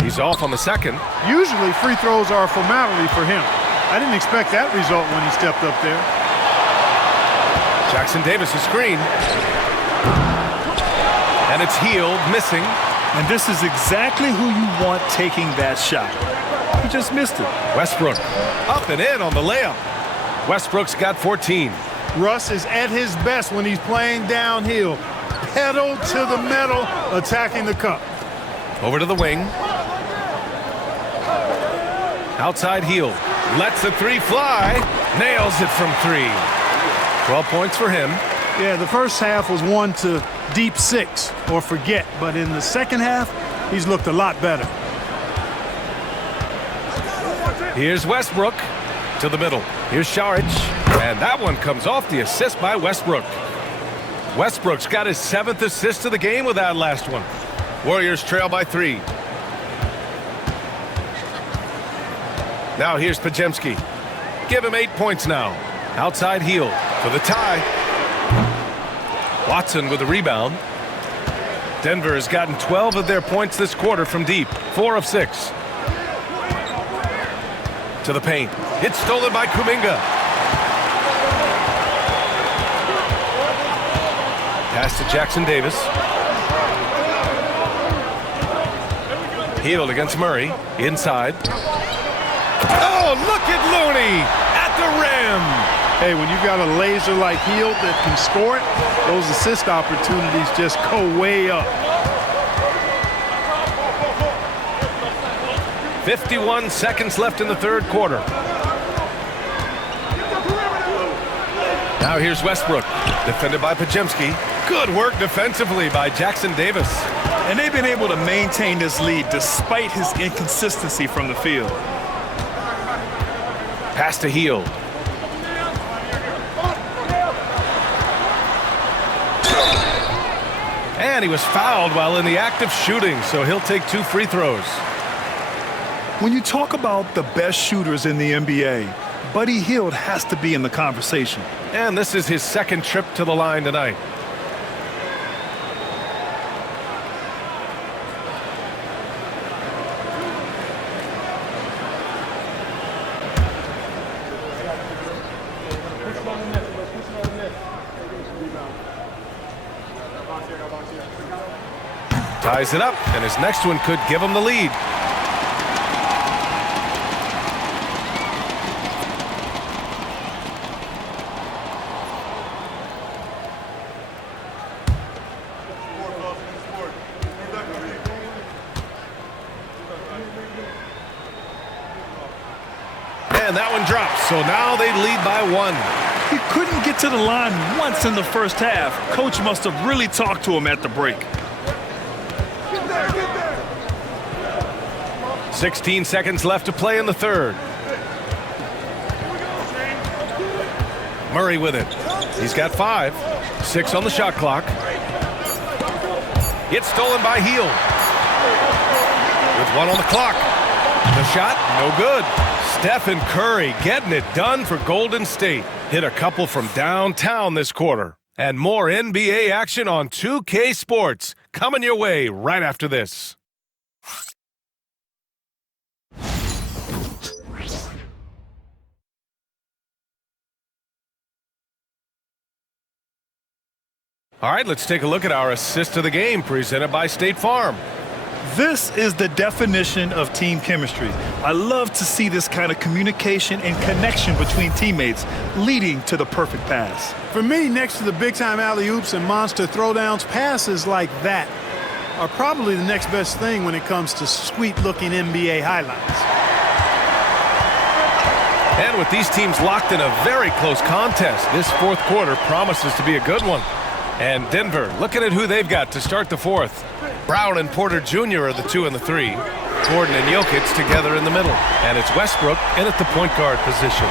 He's off on the second. Usually free throws are a formality for him. I didn't expect that result when he stepped up there. Jackson Davis a screen. And it's Hield missing. And this is exactly who you want taking that shot. He just missed it. Westbrook up and in on the layup. Westbrook's got 14. Russ is at his best when he's playing downhill. Pedal to the metal, attacking the cup. Over to the wing. Outside Hield. Lets the 3 fly. Nails it from 3. 12 points for him. Yeah, the first half was one to deep 6 or forget. But in the second half, he's looked a lot better. Here's Westbrook to the middle. Here's Saric. And that one comes off the assist by Westbrook. Westbrook's got his 7th assist of the game with that last one. Warriors trail by 3. Now here's Podziemski. Give him 8 points now. Outside Hield for the tie. Watson with the rebound. Denver has gotten 12 of their points this quarter from deep, 4 of 6. To the paint. It's stolen by Kuminga. Pass to Jackson Davis. Hield against Murray. Inside. Oh, look at Looney at the rim. Hey, when you've got a laser like Hield that can score it, those assist opportunities just go way up. 51 seconds left in the third quarter. Now here's Westbrook, defended by Podziemski. Good work defensively by Jackson Davis. And they've been able to maintain this lead despite his inconsistency from the field. Pass to Hield. And he was fouled while in the act of shooting, so he'll take 2 free throws. When you talk about the best shooters in the NBA, Buddy Hield has to be in the conversation. And this is his second trip to the line tonight. Ties it up, and his next one could give him the lead. And that one drops, so now they lead by 1. He couldn't get to the line once in the first half. Coach must have really talked to him at the break. 16 seconds left to play in the third. Murray with it. He's got 5. 6 on the shot clock. It's stolen by Hield. With 1 on the clock. The shot, no good. Stephen Curry getting it done for Golden State. Hit a couple from downtown this quarter. And more NBA action on 2K Sports coming your way right after this. All right, let's take a look at our assist of the game presented by State Farm. This is the definition of team chemistry. I love to see this kind of communication and connection between teammates leading to the perfect pass. For me, next to the big-time alley-oops and monster throwdowns, passes like that are probably the next best thing when it comes to sweet-looking NBA highlights. And with these teams locked in a very close contest, this fourth quarter promises to be a good one. And Denver, looking at who they've got to start the fourth. Brown and Porter Jr. are the 2 and the 3. Gordon and Jokic together in the middle. And it's Westbrook in at the point guard position.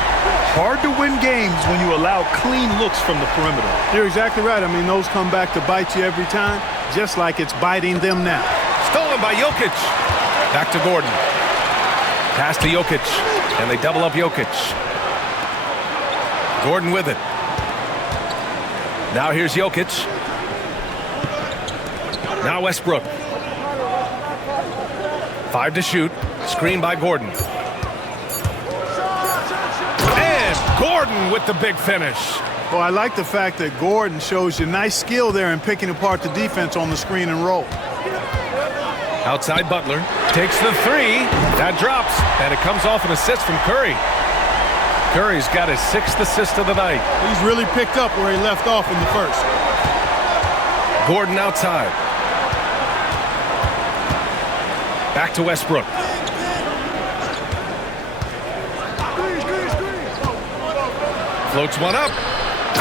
Hard to win games when you allow clean looks from the perimeter. You're exactly right. I mean, those come back to bite you every time, just like it's biting them now. Stolen by Jokic. Back to Gordon. Pass to Jokic. And they double up Jokic. Gordon with it. Now here's Jokic. Now Westbrook. 5 to shoot. Screen by Gordon. And Gordon with the big finish. Well, I like the fact that Gordon shows you nice skill there in picking apart the defense on the screen and roll. Outside Butler. Takes the 3. That drops. And it comes off an assist from Curry. Curry's got his 6th assist of the night. He's really picked up where he left off in the first. Gordon outside. Back to Westbrook. Floats one up.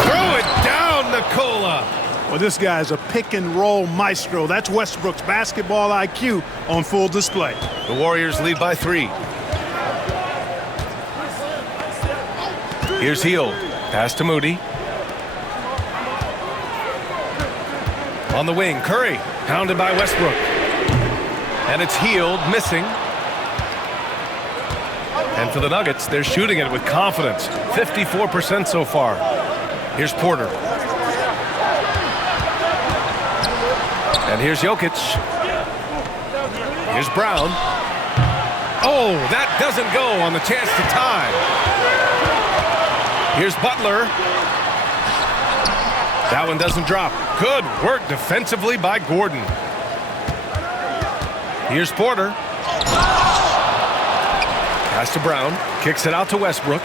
Throw it down, Nikola. Well, this guy's a pick-and-roll maestro. That's Westbrook's basketball IQ on full display. The Warriors lead by 3. Here's Hield. Pass to Moody. On the wing, Curry. Pounded by Westbrook. And it's Hield missing. And for the Nuggets, they're shooting it with confidence. 54% so far. Here's Porter. And here's Jokic. Here's Brown. Oh, that doesn't go on the chance to tie. Here's Butler. That one doesn't drop. Good work defensively by Gordon. Here's Porter. Pass to Brown. Kicks it out to Westbrook.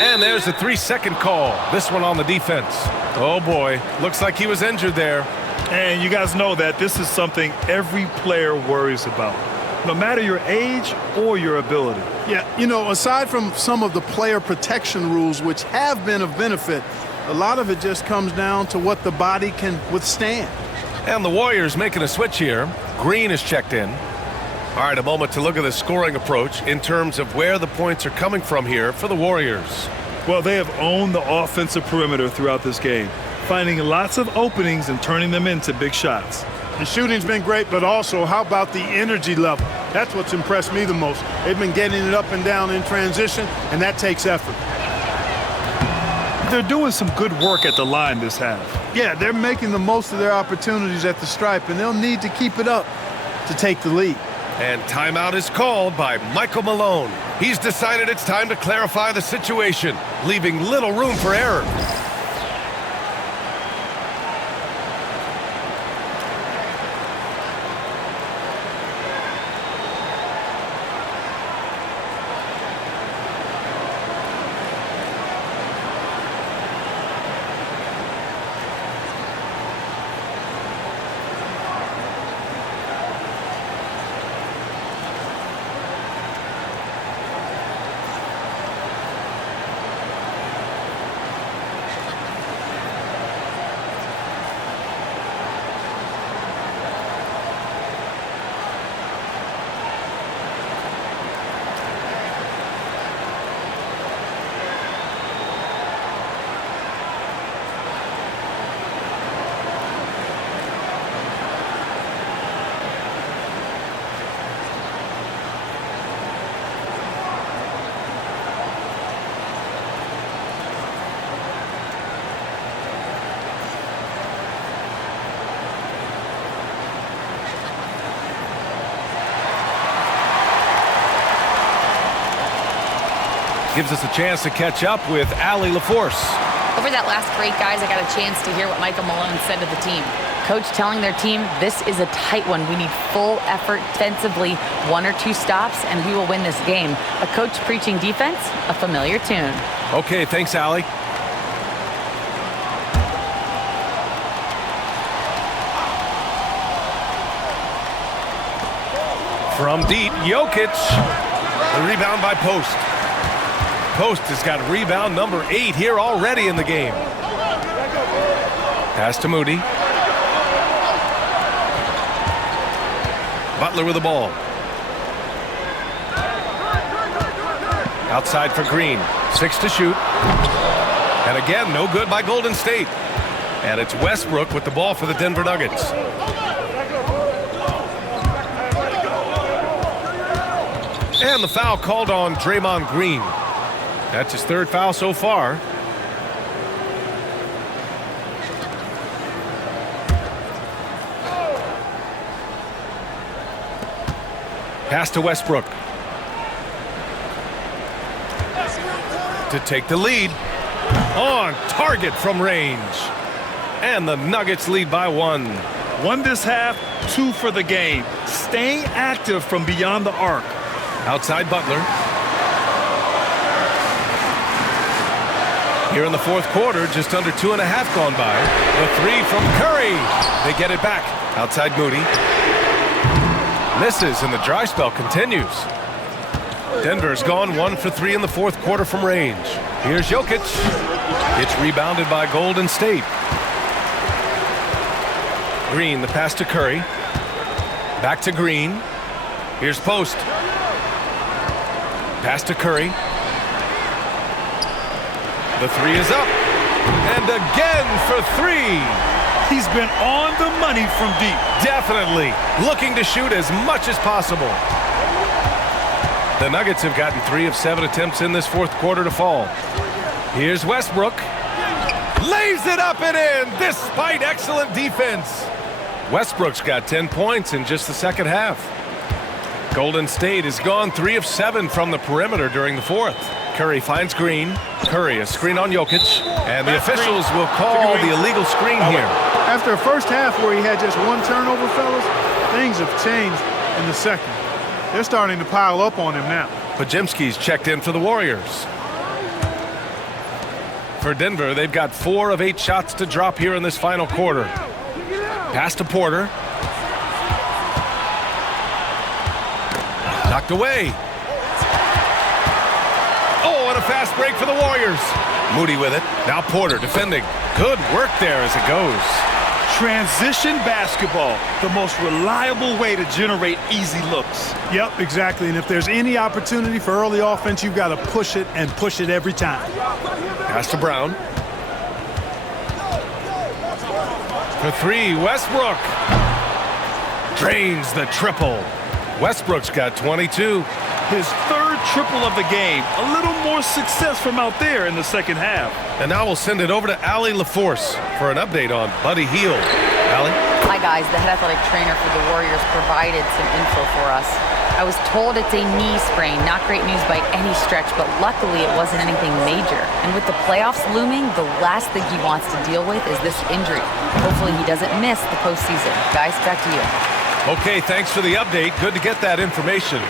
And there's the 3-second call. This one on the defense. Oh, boy. Looks like he was injured there. And you guys know that this is something every player worries about, no matter your age or your ability. Yeah, you know, aside from some of the player protection rules, which have been of benefit, a lot of it just comes down to what the body can withstand. And the Warriors making a switch here. Green is checked in. All right, a moment to look at the scoring approach in terms of where the points are coming from here for the Warriors. Well, they have owned the offensive perimeter throughout this game, finding lots of openings and turning them into big shots. The shooting's been great, but also how about the energy level? That's what's impressed me the most. They've been getting it up and down in transition, and that takes effort. They're doing some good work at the line this half. Yeah, they're making the most of their opportunities at the stripe, and they'll need to keep it up to take the lead. And timeout is called by Michael Malone. He's decided it's time to clarify the situation, leaving little room for error. Gives us a chance to catch up with Allie LaForce. Over that last break, guys, I got a chance to hear what Michael Malone said to the team. Coach telling their team, this is a tight one. We need full effort defensively, 1 or 2 stops, and we will win this game. A coach preaching defense, a familiar tune. Okay, thanks, Allie. From deep, Jokic. The rebound by Post. Post has got rebound number 8 here already in the game. Pass to Moody. Butler with the ball. Outside for Green. 6 to shoot. And again, no good by Golden State. And it's Westbrook with the ball for the Denver Nuggets. And the foul called on Draymond Green. That's his 3rd foul so far. Pass to Westbrook. To take the lead. On target from range. And the Nuggets lead by 1. 1 this half, 2 for the game. Staying active from beyond the arc. Outside Butler. Here in the 4th quarter, just under 2.5 gone by. The 3 from Curry. They get it back. Outside Moody. Misses, and the dry spell continues. Denver's gone 1 for 3 in the 4th quarter from range. Here's Jokic. It's rebounded by Golden State. Green, the pass to Curry. Back to Green. Here's Post. Pass to Curry. The 3 is up. And again for 3. He's been on the money from deep. Definitely. Looking to shoot as much as possible. The Nuggets have gotten 3 of 7 attempts in this 4th quarter to fall. Here's Westbrook. Lays it up and in, despite excellent defense. Westbrook's got 10 points in just the second half. Golden State has gone 3 of 7 from the perimeter during the fourth. Curry finds Green. Curry, a screen on Jokic. And the officials will call the illegal screen here. After a first half where he had just one turnover, fellas, things have changed in the second. They're starting to pile up on him now. Podziemski's checked in for the Warriors. For Denver, they've got 4 of 8 shots to drop here in this final quarter. Pass to Porter. Knocked away. Oh, and a fast break for the Warriors. Moody with it. Now Porter defending. Good work there as it goes. Transition basketball, the most reliable way to generate easy looks. Yep, exactly. And if there's any opportunity for early offense, you've got to push it and push it every time. Pass to Brown. For 3, Westbrook. Drains the triple. Westbrook's got 22. His 3rd triple of the game. A little more success from out there in the second half. And now we'll send it over to Allie LaForce for an update on Buddy Hield. Allie? Hi, guys. The head athletic trainer for the Warriors provided some info for us. I was told it's a knee sprain. Not great news by any stretch, but luckily it wasn't anything major. And with the playoffs looming, the last thing he wants to deal with is this injury. Hopefully he doesn't miss the postseason. Guys, back to you. Okay, thanks for the update. Good to get that information.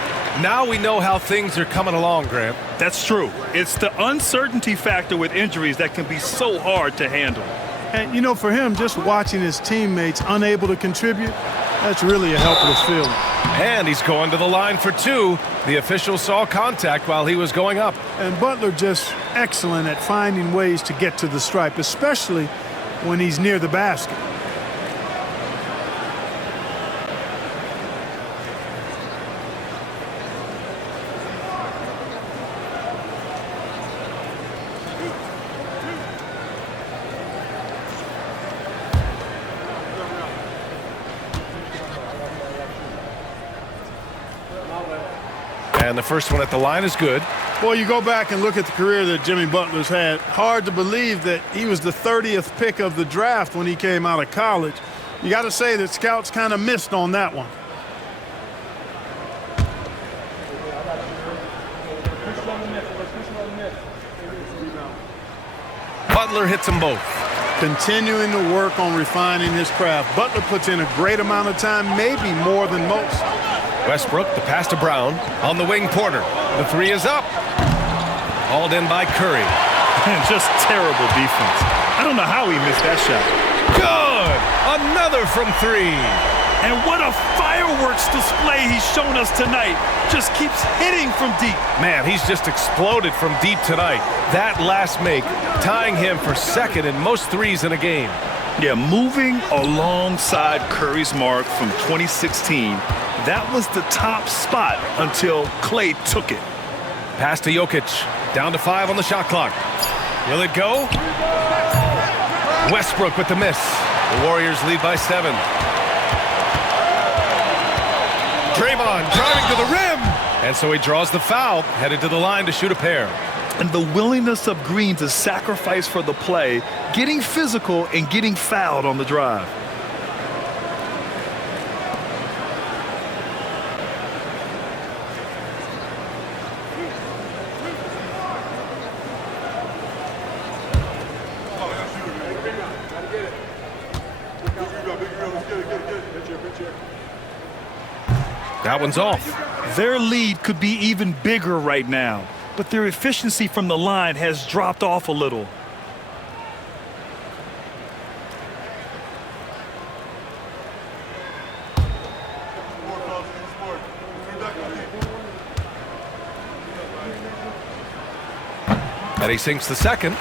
Now we know how things are coming along, Grant. That's true. It's the uncertainty factor with injuries that can be so hard to handle. And, you know, for him, just watching his teammates unable to contribute, that's really a helpless feeling. And he's going to the line for 2. The official saw contact while he was going up. And Butler just excellent at finding ways to get to the stripe, especially when he's near the basket. And the first one at the line is good. Boy, you go back and look at the career that Jimmy Butler's had. Hard to believe that he was the 30th pick of the draft when he came out of college. You got to say that scouts kind of missed on that one. Butler hits them both. Continuing to work on refining his craft. Butler puts in a great amount of time, maybe more than most. Westbrook, the pass to Brown. On the wing, Porter. The 3 is up. Hauled in by Curry. Just terrible defense. I don't know how he missed that shot. Good! Another from 3. And what a fireworks display he's shown us tonight. Just keeps hitting from deep. Man, he's just exploded from deep tonight. That last make, tying him for 2nd in most 3s in a game. Yeah, moving alongside Curry's mark from 2016, that was the top spot until Klay took it. Pass to Jokic. Down to 5 on the shot clock. Will it go? Westbrook with the miss. The Warriors lead by 7. Draymond driving to the rim. And so he draws the foul, headed to the line to shoot a pair. And the willingness of Green to sacrifice for the play, getting physical and getting fouled on the drive. That one's off. Their lead could be even bigger right now, but their efficiency from the line has dropped off a little. And he sinks the second.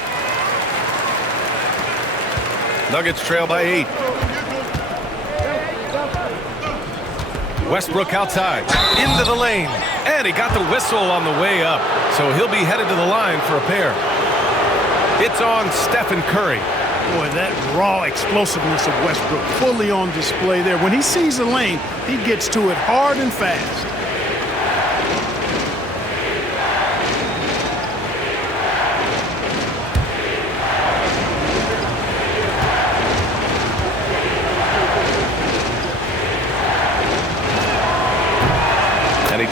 Nuggets trail by 8. Westbrook outside, into the lane, and he got the whistle on the way up, so he'll be headed to the line for a pair. It's on Stephen Curry. Boy, that raw explosiveness of Westbrook fully on display there. When he sees the lane, he gets to it hard and fast.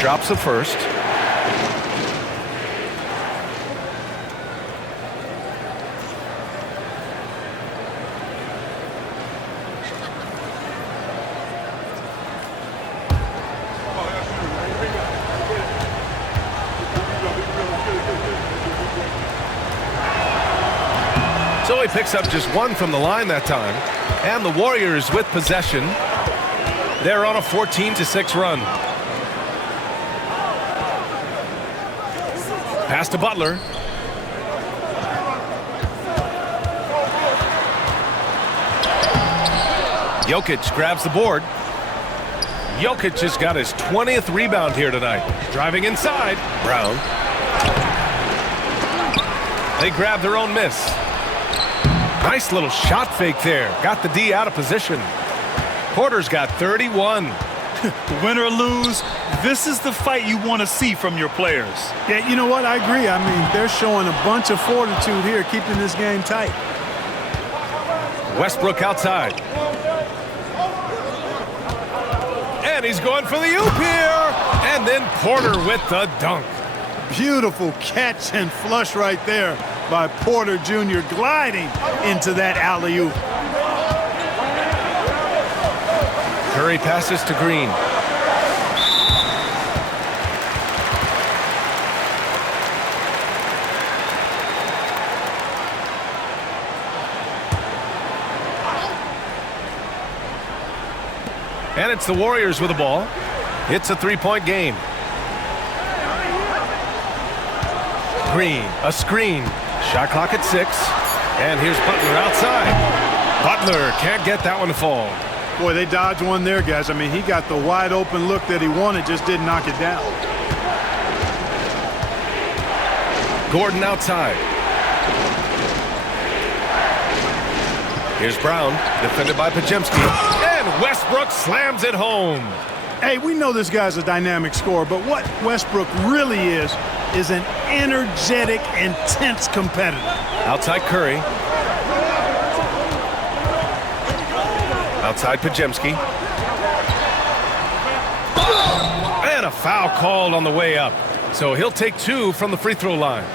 drops the first. So he picks up just one from the line that time. And the Warriors with possession. They're on a 14-6 run. Pass to Butler. Jokic grabs the board. Jokic has got his 20th rebound here tonight. Driving inside. Brown. They grab their own miss. Nice little shot fake there. Got the D out of position. Porter's got 31. Win or lose, this is the fight you want to see from your players. Yeah, you know what? I agree. I mean, they're showing a bunch of fortitude here, keeping this game tight. Westbrook outside. And he's going for the oop here. And then Porter with the dunk. Beautiful catch and flush right there by Porter Jr. gliding into that alley-oop. Curry passes to Green. And it's the Warriors with the ball. It's a three-point game. Green, a screen. Shot clock at 6. And here's Butler outside. Butler can't get that one to fall. Boy, they dodged one there, guys. I mean, he got the wide open look that he wanted, just didn't knock it down. Gordon outside. Here's Brown, defended by Podziemski. And Westbrook slams it home. Hey, we know this guy's a dynamic scorer, but what Westbrook really is an energetic, intense competitor. Outside Curry. Outside Podziemski. And a foul called on the way up. So he'll take 2 from the free throw line.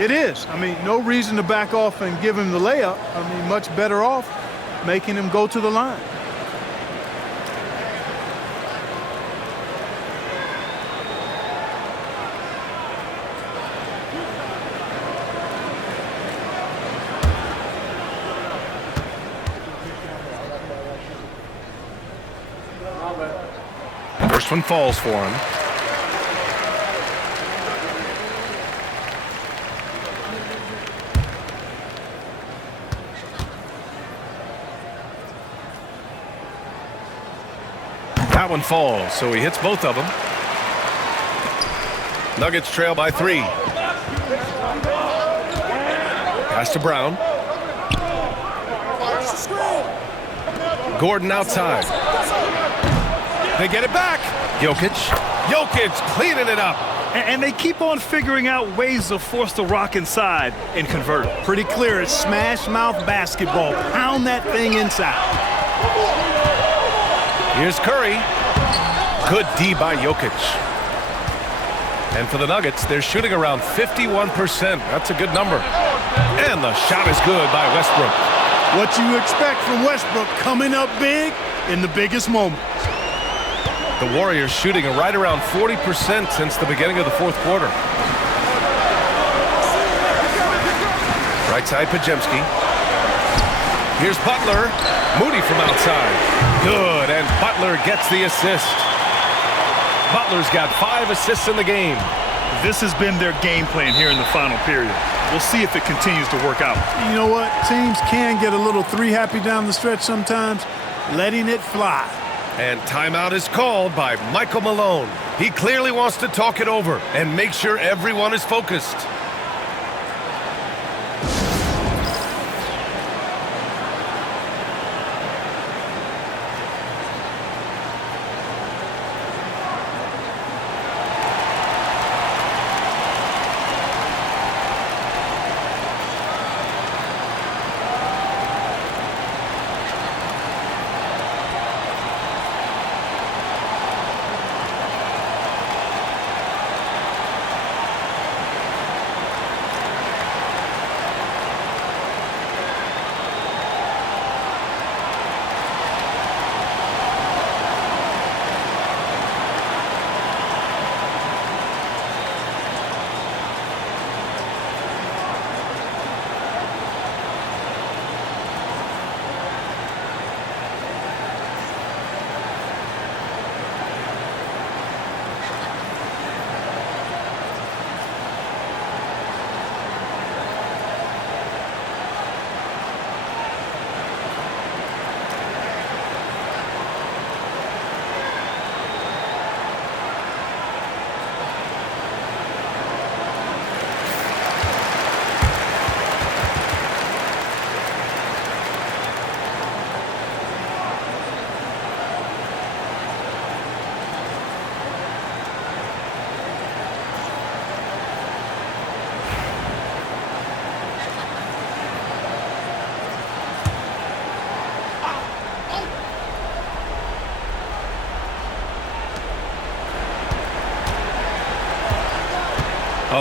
It is. I mean, no reason to back off and give him the layup. I mean, much better off making him go to the line. First one falls for him. That one falls, so he hits both of them. Nuggets trail by 3. Pass to Brown. Gordon outside. They get it back. Jokic cleaning it up. And they keep on figuring out ways to force the rock inside and convert it. Pretty clear. It's smash mouth basketball. Pound that thing inside. Here's Curry. Good D by Jokic. And for the Nuggets, they're shooting around 51%. That's a good number. And the shot is good by Westbrook. What you expect from Westbrook, coming up big in the biggest moments. The Warriors shooting right around 40% since the beginning of the fourth quarter. Right side, Podziemski. Here's Butler. Moody from outside. Good, and Butler gets the assist. Butler's got 5 assists in the game. This has been their game plan here in the final period. We'll see if it continues to work out. You know what? Teams can get a little three-happy down the stretch sometimes, letting it fly. And timeout is called by Michael Malone. He clearly wants to talk it over and make sure everyone is focused.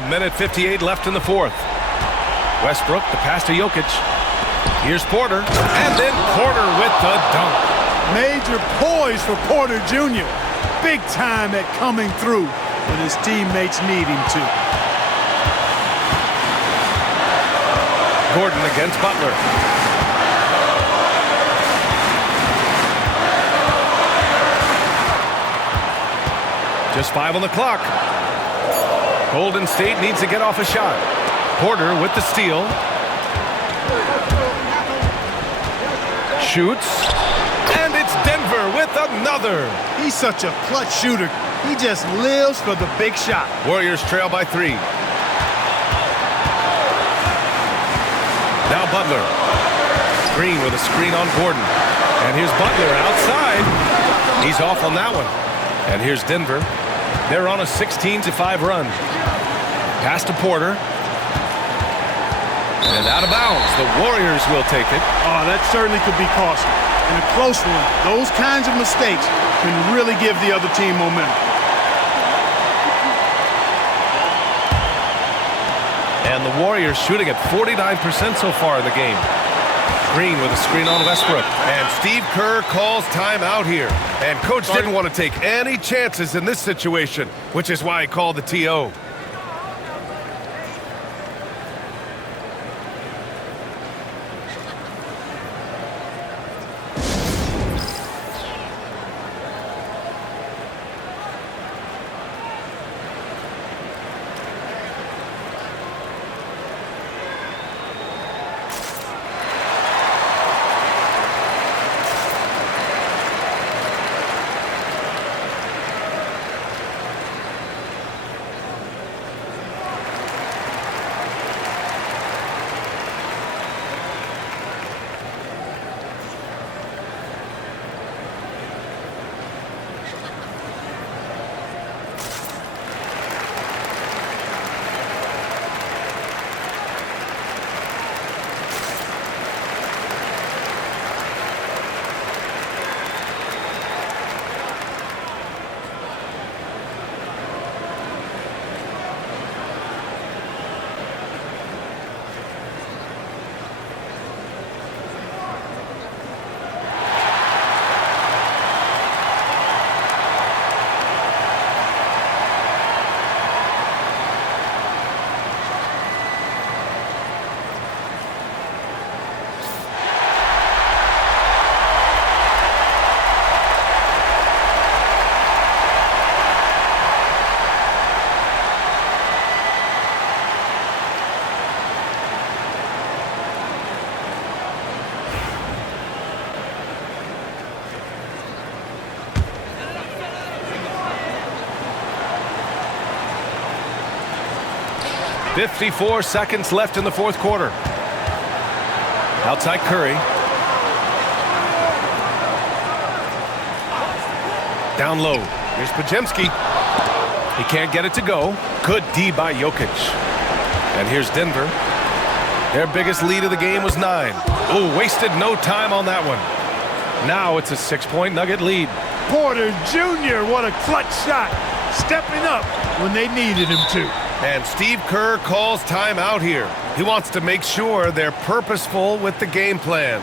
1:58 left in the fourth. Westbrook, the pass to Jokic. Here's Porter, and then Porter with the dunk. Major poise for Porter Jr. Big time at coming through when his teammates need him to. Gordon against Butler. Just 5 on the clock. Golden State needs to get off a shot. Porter with the steal. Shoots. And it's Denver with another. He's such a clutch shooter. He just lives for the big shot. Warriors trail by 3. Now Butler. Green with a screen on Gordon. And here's Butler outside. He's off on that one. And here's Denver. They're on a 16-5 run. Pass to Porter. And out of bounds. The Warriors will take it. Oh, that certainly could be costly. In a close one, those kinds of mistakes can really give the other team momentum. And the Warriors shooting at 49% so far in the game. Green with a screen on Westbrook. And Steve Kerr calls timeout here. And coach didn't want to take any chances in this situation, which is why he called the TO. .54 seconds left in the fourth quarter. Outside Curry. Down low. Here's Podziemski. He can't get it to go. Good D by Jokic. And here's Denver. Their biggest lead of the game was 9. Oh, wasted no time on that one. Now it's a 6-point Nugget lead. Porter Jr., what a clutch shot. Stepping up when they needed him to. And Steve Kerr calls timeout here. He wants to make sure they're purposeful with the game plan.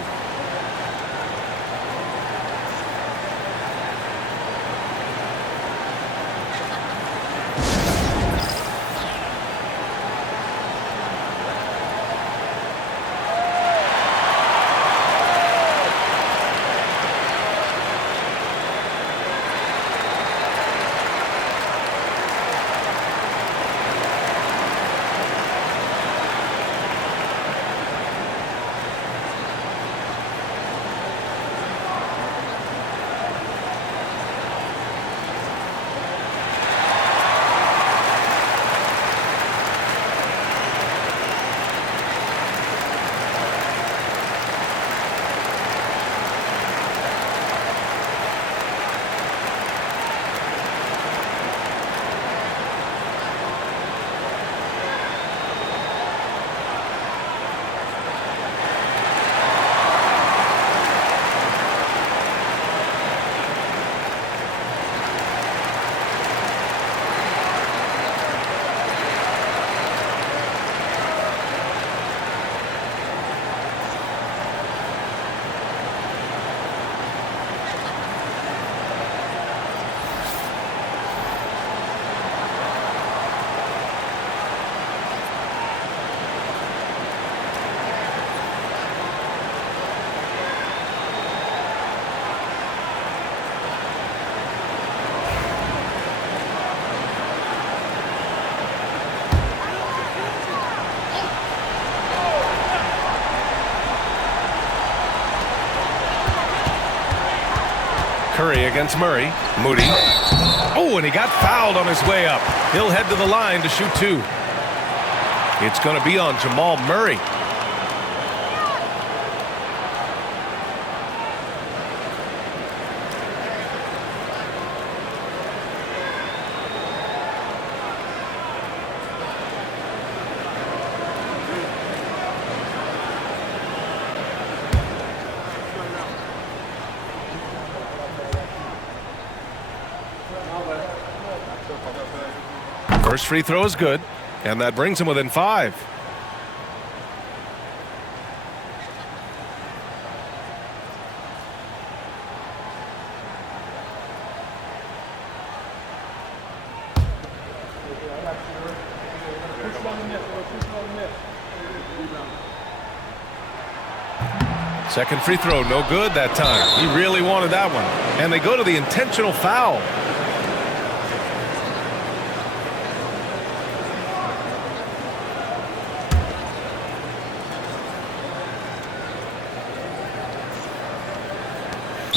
Curry against Murray. Moody. Oh, and he got fouled on his way up. He'll head to the line to shoot 2. It's going to be on Jamal Murray. First free throw is good, and that brings him within 5. Second free throw, no good that time. He really wanted that one. And they go to the intentional foul.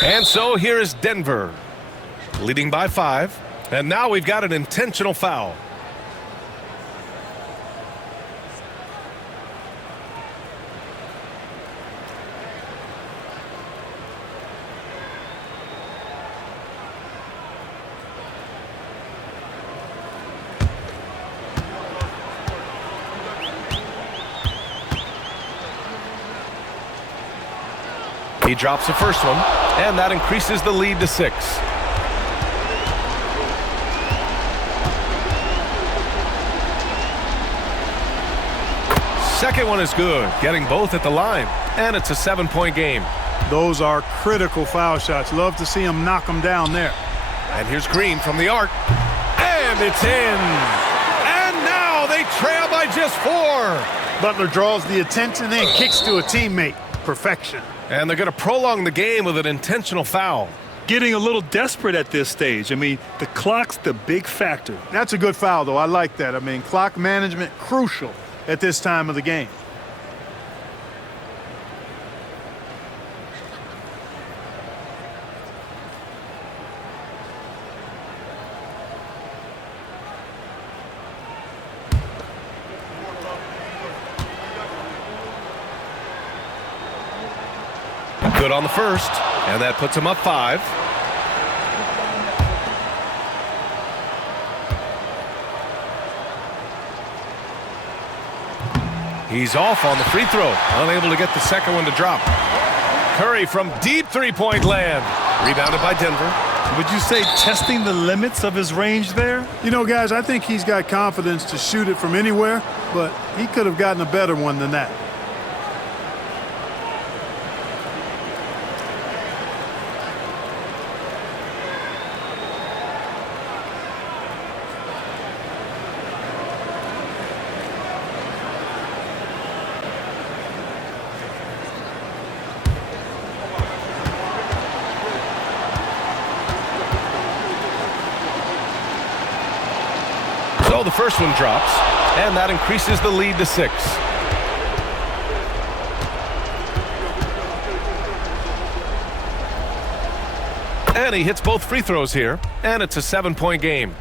And so here is Denver, leading by 5. And now we've got an intentional foul. He drops the first one, and that increases the lead to 6. Second one is good, getting both at the line, and it's a 7-point game. Those are critical foul shots. Love to see him knock them down there. And here's Green from the arc, and it's in. And now they trail by just 4. Butler draws the attention and kicks to a teammate. Perfection. And they're going to prolong the game with an intentional foul. Getting a little desperate at this stage. I mean, the clock's the big factor. That's a good foul, though. I like that. I mean, clock management crucial at this time of the game. Good on the first, and that puts him up 5. He's off on the free throw, unable to get the second one to drop. Curry from deep three-point land. Rebounded by Denver. Would you say testing the limits of his range there? You know, guys, I think he's got confidence to shoot it from anywhere, but he could have gotten a better one than that. So the first one drops, and that increases the lead to 6. And he hits both free throws here, and it's a 7-point game.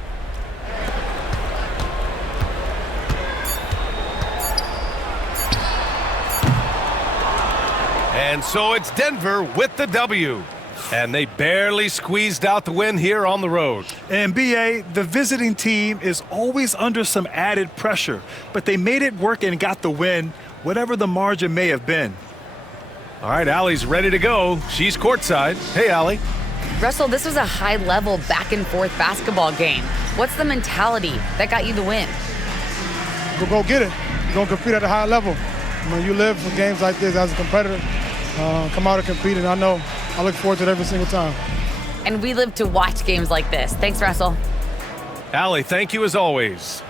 And so it's Denver with the W. And they barely squeezed out the win here on the road. And B.A., the visiting team is always under some added pressure, but they made it work and got the win, whatever the margin may have been. All right, Allie's ready to go. She's courtside. Hey, Allie. Russell, this was a high-level back-and-forth basketball game. What's the mentality that got you the win? We'll go get it. You're going to compete at a high level. When you live for games like this as a competitor, come out and compete, and I look forward to it every single time. And we live to watch games like this. Thanks, Russell. Allie, thank you as always.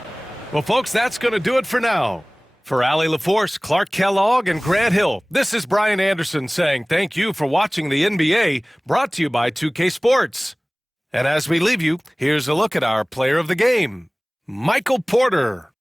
Well, folks, that's going to do it for now. For Allie LaForce, Clark Kellogg, and Grant Hill, this is Brian Anderson saying thank you for watching the NBA, brought to you by 2K Sports. And as we leave you, here's a look at our player of the game, Michael Porter.